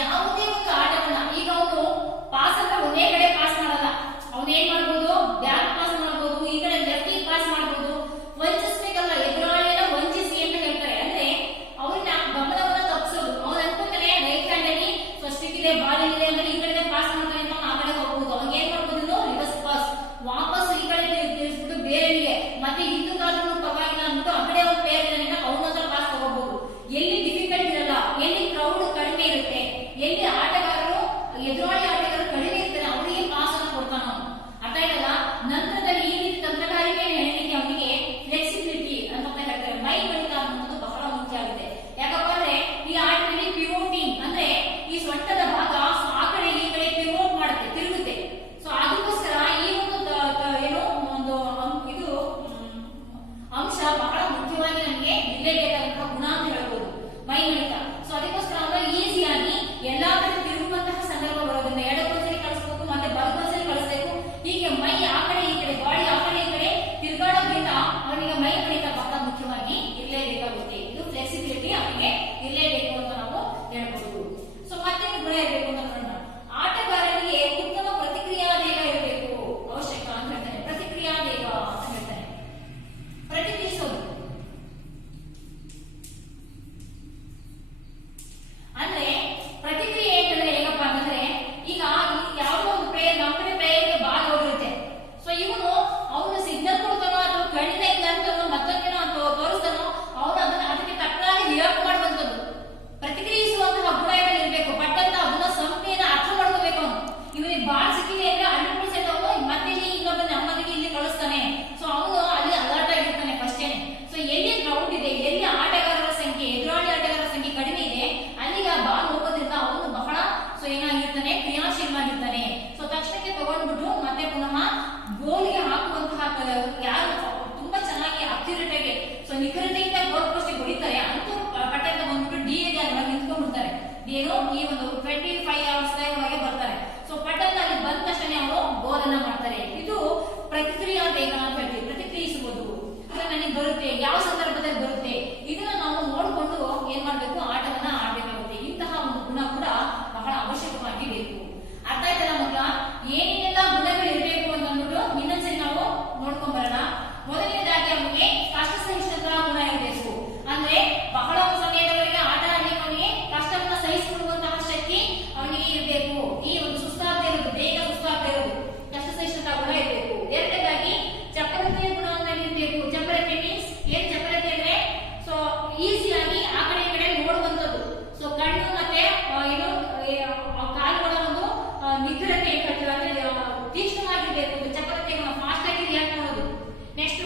ಯಾವುದೇ ಒಂದು ಆಟವನ್ನ ಈಗ ಅವನು ಪಾಸ್ ಅಂತ ಒಂದೇ ಕಡೆ ಪಾಸ್ ಮಾಡಲ್ಲ, ಅವನು ಏನ್ ಮಾಡ್ಬೋದು, ಬ್ಯಾಕ್ ಪಾಸ್ ಮಾಡ್ಬೋದು, ಈ ಕಡೆ ಲೆಫ್ಟಿಗೆ ಪಾಸ್ ಮಾಡ್ಬೋದು. ವಂಚಿಸ್ಬೇಕಲ್ಲ, ಎದುರಾಳಿಯನ್ನ ವಂಚಿಸಿ ಅಂತ ಹೇಳ್ತಾರೆ. ಅಂದ್ರೆ ಅವ್ರನ್ನ ಗಮನವನ್ನ ತಪ್ಪಿಸೋದು. ಅವ್ನು ಅನ್ಕೊಂತಾನೆ ರೈಟ್ ಹ್ಯಾಂಡ್ ಅಲ್ಲಿ ಸ್ಟಿಕ್ ಇದೆ, ಬಾಲ್ ಇದೆ ಅಂದ್ರೆ ಈ ಕಡೆ ಪಾಸ್ ಮಾಡ್ತಾನೆ ಅಂತ ಆ ಕಡೆ ಹೋಗ್ಬೋದು. ಅವ್ನಿಗೆ ಏನ್ ಮಾಡ್ಬೋದು, ರಿವರ್ಸ್ ಪಾಸ್, ವಾಪಸ್ ಈ ಕಡೆ ತಿರ್ಗಿಸ್ಬಿಟ್ಟು ಬೇರೆಯವರಿಗೆ ಮತ್ತೆ ಹಿಂದೂಗಾದ್ರೂ ಪರವಾಗಿಲ್ಲ ಅಂದ್ಬಿಟ್ಟು ಆ ಕಡೆ ಒಂದು ಪ್ಲೇಯರ್ ಇದ್ದಾನೆ ಅವನ ಹತ್ರ ಪಾಸ್ ತಗೋಬಹುದು. ಎಲ್ಲಿ ಡಿಫಿಕಲ್ಟ್ ಇರಲ್ಲ, ಎಲ್ಲಿ ಕ್ರೌಡ್ ಕಡಿಮೆ ಇರುತ್ತೆ, ಎಲ್ಲಿ ಆಟಗಾರರು ಎದುರಾಳಿ ಆಟಗಾರರು ಕಡಿಮೆ ಇರ್ತಾರೆ ಅವರಿಗೆ ಪಾಸ್ ಅನ್ನು ಕೊಡ್ತಾನ. ಅರ್ಥ ಆಯ್ತಲ್ಲ. ನಂತರದಲ್ಲಿ ಈ ರೀತಿ ತಂತ್ರಗಾರಿಕೆಯನ್ನು ಹೇಳಲಿಕ್ಕೆ ಅವನಿಗೆ ಫ್ಲೆಕ್ಸಿಬಿಲಿಟಿ ಅಂತ ಹೇಳ್ತಾರೆ. ಮೈ ಬಡಿತ ಅನ್ನೋದು ಬಹಳ ಮುಖ್ಯ ಆಗುತ್ತೆ. ಯಾಕಪ್ಪ ಅಂದ್ರೆ ಈ ಆಟದಲ್ಲಿ ಪಿವೋಟಿಂಗ್ ಅಂದ್ರೆ ಈ ಸೊಂಟದ ಭಾಗ ಆ ಕಡೆ ಈ ಕಡೆ ಪಿವೋಟ್ ಮಾಡುತ್ತೆ, ತಿರುಗುತ್ತೆ. ಸೊ ಅದಕ್ಕೋಸ್ಕರ ಈ ಒಂದು ಏನೋ ಒಂದು ಇದು ಅಂಶ ಬಹಳ ಮುಖ್ಯವಾಗಿ ನಮಗೆ ಇರಲೇಬೇಕಾದಂತಹ ಗುಣ ಅಂತ ಹೇಳ್ಬೋದು, ಮೈ ಬಡಿತ. ಸೊ ಅದಕ್ಕೋಸ್ಕರ ಅವನು ಈಸಿಯಾಗಿ ಎಲ್ಲಾ ಕಡೆ ತಿರುಗುವಂತಹ ಸಂದರ್ಭ ಬರೋದ್ರಿಂದ ಎಡಗೊಂದ್ಸರಿ ಕಳಿಸ್ಬೇಕು ಮತ್ತೆ ಬಲಗೊಂದ್ಸರಿ ಕಳಿಸ್ಬೇಕು. ಹೀಗೆ ಮೈ ಆ ಕಡೆ ಈ ಕಡೆ, ಬಾಡಿ ಆ ಕಡೆ ಈ ಕಡೆ ತಿರುಗಾಡೋದ್ರಿಂದ ಅವನಿಗೆ ಮೈ ಬಡಿತ ಬಹಳ ಮುಖ್ಯವಾಗಿ ಇರಲೇಬೇಕಾಗುತ್ತೆ. ಇದು ಫ್ಲೆಕ್ಸಿಬಿಲಿಟಿ ಅವನಿಗೆ ಇರಲೇಬೇಕು ಅಂತ ನಾವು ಹೇಳ್ಬಹುದು. ಸೊ ಮತ್ತೆ ಗುಣ ಇರಬೇಕು ಅಂತ ನೋಡೋಣ. ಆಟಗಾರನಿಗೆ ಉತ್ತಮ ಪ್ರತಿಕ್ರಿಯಾ ವೇಗ ಇರಬೇಕು ಅವಶ್ಯಕ ಅಂತ ಹೇಳ್ತಾನೆ. ಪ್ರತಿಕ್ರಿಯಾ ವೇಗ ಅಂತ ಹೇಳ್ತಾನೆ, ಪ್ರತಿಕ್ರಿಯಿಸೋದು ಅಂದ್ರೆ ಪ್ರತಿಕ್ರಿಯೆ ಅಂತಂದ್ರೆ ಹೇಗಪ್ಪ ಅಂತಂದ್ರೆ ಈಗ ಯಾವುದೋ ಒಂದು ಪ್ಲೇಯರ್ ನಮ್ಮ ಕಡೆ ಪ್ಲೇಯರ್ಗೆ ಬಾಲ್ ಹೋಗಿರುತ್ತೆ. ಸೊ ಇವನು ಅವನು ಸಿಗ್ನಲ್ ಕೊಡ್ತಾನೋ ಅಥವಾ ಕಣ್ಣಿನ ಇಲ್ಲ ಅಂತಾನೋ ಮತ್ತೊಂದೇನೋ ಅಂತ ತೋರಿಸ್ತಾನೋ ಅವನು ಅದಕ್ಕೆ ತಕ್ಕನಾಗಿ ರಿಯಾಕ್ಟ್ ಮಾಡುವಂಥದ್ದು, ಪ್ರತಿಕ್ರಿಯಿಸುವಂತಹ ಗುಣ ಇರಬೇಕು. ಪಟ್ಟಂತ ಅದನ್ನ ಸಂಖ್ಯೆಯನ್ನು ಅರ್ಥ ಮಾಡ್ಕೋಬೇಕು. ಅವನು ಇವನಿಗೆ ಬಾಲ್ ಸಿಕ್ಕಿದೆ ಅಂದ್ರೆ 100% ಅವನು ಮತ್ತೆ ಇನ್ನೊಬ್ಬ ನಮ್ಮನಿಗೆ ಇಲ್ಲಿ ಕಳಿಸ್ತಾನೆ. ಸೊ ಅವನು ಅಲ್ಲಿ ಅಲರ್ಟ್ ಆಗಿರ್ತಾನೆ ಫಸ್ಟೇನೆ. ಸೊ ಎಲ್ಲಿ ಕ್ರೌಡ್ ಇದೆ, ಎಲ್ಲಿ ಆಟಗಾರರ ಸಂಖ್ಯೆ, ಎದುರಾಳಿ ಆಟಗಾರರ ಸಂಖ್ಯೆ ಕಡಿಮೆ ಇದೆ ಅಲ್ಲಿಗೆ ಆ ಬಾಲ್ ಹೋಗೋದ್ರಿಂದ ಅವನು ಬಹಳ ಸೊ ಏನಾಗಿರ್ತಾನೆ, ಕ್ರಿಯಾಶೀಲವಾಗಿರ್ತಾನೆ. ಸೊ ತಕ್ಷಣಕ್ಕೆ ತಗೊಂಡ್ಬಿಟ್ಟು ಮತ್ತೆ ಪುನಃ ಗೋಲ್ಗೆ ಹಾಕುವಂತಹ ಯಾರು ತುಂಬಾ ಚೆನ್ನಾಗಿ ಅಕ್ಯುರೇಟ್ ಆಗಿ ಸೊ ನಿಖರತೆಯಿಂದ ಗೋಲ್ ಪೋಸ್ಟ್ ಹೊಡಿತಾರೆ ಅಂತೂ ಪಟ್ಟಂತ ಬಂದ್ಬಿಟ್ಟು ಡಿ ಎಗೆ ಅದನ್ನ ನಿಂತ್ಕೊಂಡ್ಬಿಡ್ತಾರೆ. ಏನೋ ಈ ಒಂದು 25 hours ಒಳಗೆ ಬರ್ತಾರೆ. ಸೊ ಪಟ್ಟಂತ ಅಲ್ಲಿ ಬಂದ ತಕ್ಷಣ ಅವರು ಗೋಲ್ ಅನ್ನ ಮಾಡ್ತಾರೆ. ಇದು ಪ್ರತಿಕ್ರಿಯಾ ವೇಗ ಅಂತ ಹೇಳ್ತೀವಿ. ಪ್ರತಿಕ್ರಿಯಿಸುವುದು ನನಗೆ ಬರುತ್ತೆ, ಯಾವ ಸಂದರ್ಭದಲ್ಲಿ ಬರುತ್ತೆ, ಇದನ್ನ ನಾವು ನೋಡಿಕೊಂಡು ಏನ್ ಮಾಡ್ಬೇಕು, ಆಟವನ್ನ ಆಡಬೇಕಾಗುತ್ತೆ. ಇಂತಹ ಒಂದು ಗುಣ ಕೂಡ ಬಹಳ ಅವಶ್ಯಕವಾಗಿ ಬೇಕು. ಅರ್ಥ ಆಯ್ತಲ್ಲ ಮಕ್ಕಳ, ಏನೇನೆಲ್ಲ ಗುಣಗಳು ಇರಬೇಕು ಅಂತ ಅಂದ್ಬಿಟ್ಟು ಇನ್ನೊಂದ್ಸರಿ ನಾವು ನೋಡ್ಕೊಂಡ್ ಬರೋಣ. ಮೊದಲನೇದಾಗಿ ಅವನಿಗೆ ಕಷ್ಟ ಸಹಿಷ್ಣುತಾ ಗುಣ ಇರಬೇಕು. ಅಂದ್ರೆ ಬಹಳ ಸಮಯದವರೆಗೆ ಆಟ ಆಡಲಿಕ್ಕೆ ಅವನಿಗೆ ಕಷ್ಟವನ್ನ ಸಹಿಸಿಕೊಳ್ಳುವಂತಹ ಶಕ್ತಿ ಅವನಿಗೆ ಇರಬೇಕು. ಈ ಒಂದು ಸುಸ್ತಾಗದೆ ಇರೋದು, ಬೇಗ ಸುಸ್ತಾಗದೆ ಇರೋದು, ಕಷ್ಟ ಸಹಿಷ್ಣುತಾ ಗುಣ ಇರಬೇಕು. ಎರಡನೇದಾಗಿ ಚಪಲತೆಯ ಗುಣವನ್ನ ಇರಬೇಕು. ಚಪಲತೆ ಮೀನ್ಸ್ ಏನ್ ಚಪಲತೆ ಅಂದ್ರೆ ಸೊ ಈಸಿಯಾಗಿ ಆ ಕಡೆ ಈ ಕಡೆ ನೋಡುವಂಥದ್ದು. ಸೊ ಕಣ್ಣು ಮತ್ತೆ ಏನು ಕಾಲುಗಳ ಒಂದು ನಿಖರತೆ ತೀಕ್ಷ್ಣವಾಗಿರ್ಬೇಕು. ಚಪಲತೆ ಫಾಸ್ಟ್ ಆಗಿ ರಿಯಾಕ್ಟ್ ಮಾಡೋದು. ನೆಕ್ಸ್ಟ್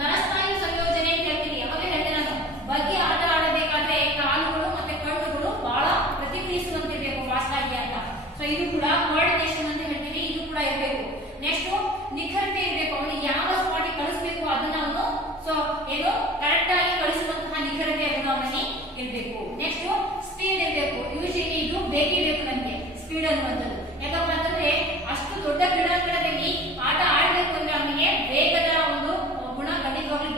ನರಸ್ನಾಯು ಸಂಯೋಜನೆ ಅಂತ ಹೇಳ್ತೀನಿ. ಅವಾಗಲೇ ಹೇಳ್ತೇನೆ ನಾನು, ಬಗ್ಗೆ ಆಟ ಆಡಬೇಕಾದ್ರೆ ಕಾಲುಗಳು ಮತ್ತೆ ಕಣ್ಣುಗಳು ಬಹಳ ಪ್ರತಿಕ್ರಿಯಿಸುವಂತಿರ್ಬೇಕು ಫಾಸ್ಟ್ ಆಗಿ ಅಂತ. ಸೊ ಇದು ಕೂಡ ಕೋಆರ್ಡಿನೇಷನ್ ಅಂತ ಹೇಳ್ತೀವಿ, ಇದು ಕೂಡ ಇರಬೇಕು. ನೆಕ್ಸ್ಟ್ ನಿಖರತೆ ಇರಬೇಕು. ಅವನಿಗೆ ಯಾವ ಸ್ಪಾಟಿಗೆ ಕಳಿಸ್ಬೇಕು ಅದನ್ನ ಅವನು ಸೊ ಏನು ಕರೆಕ್ಟ್ ಆಗಿ ಕಳಿಸುವಂತಹ ನಿಖರತೆ ಅದನ್ನ ಅವನಿಗೆ ಇರಬೇಕು. ನೆಕ್ಸ್ಟ್ ಸ್ಪೀಡ್ ಇರಬೇಕು. ಯೂಶಲಿ ಇದು ಬೇಕೇ ಬೇಕು ನಮಗೆ ಸ್ಪೀಡ್ ಅನ್ನುವಂಥದ್ದು. ಯಾಕಪ್ಪ ಅಂತಂದ್ರೆ ಅಷ್ಟು ದೊಡ್ಡ ಕ್ರೀಡಾಂಗಣದಲ್ಲಿ ಆಟ ಆಡಬೇಕು ಅಂದ್ರೆ ಅವನಿಗೆ ವೇಗದ ಒಂದು ಗುಣ ಖಂಡಿತವಾಗ್ಲೂ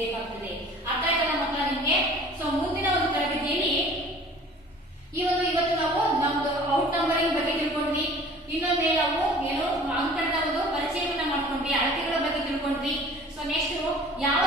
ಬೇಕಾಗ್ತದೆ. ಅರ್ಥ ಆಯ್ತಲ್ಲ ಮಕ್ಕಳ ನಿಮ್ಗೆ? ಸೊ ಮುಂದಿನ ಒಂದು ತರಗತಿಯಲ್ಲಿ ಇವತ್ತು ನಾವು ನಮ್ದು ಔಟ್ ನಂಬರಿಂಗ್ ಬಗ್ಗೆ ತಿಳ್ಕೊಂಡ್ವಿ. ಇನ್ನೊಂದೇ ನಾವು ಏನು ಅಂಕಣದ ಒಂದು ಪರಿಚಯವನ್ನ ಮಾಡ್ಕೊಂಡ್ವಿ, ಅಳತೆಗಳ ಬಗ್ಗೆ ತಿಳ್ಕೊಂಡ್ವಿ. ಸೊ ನೆಕ್ಸ್ಟ್ ಯಾವ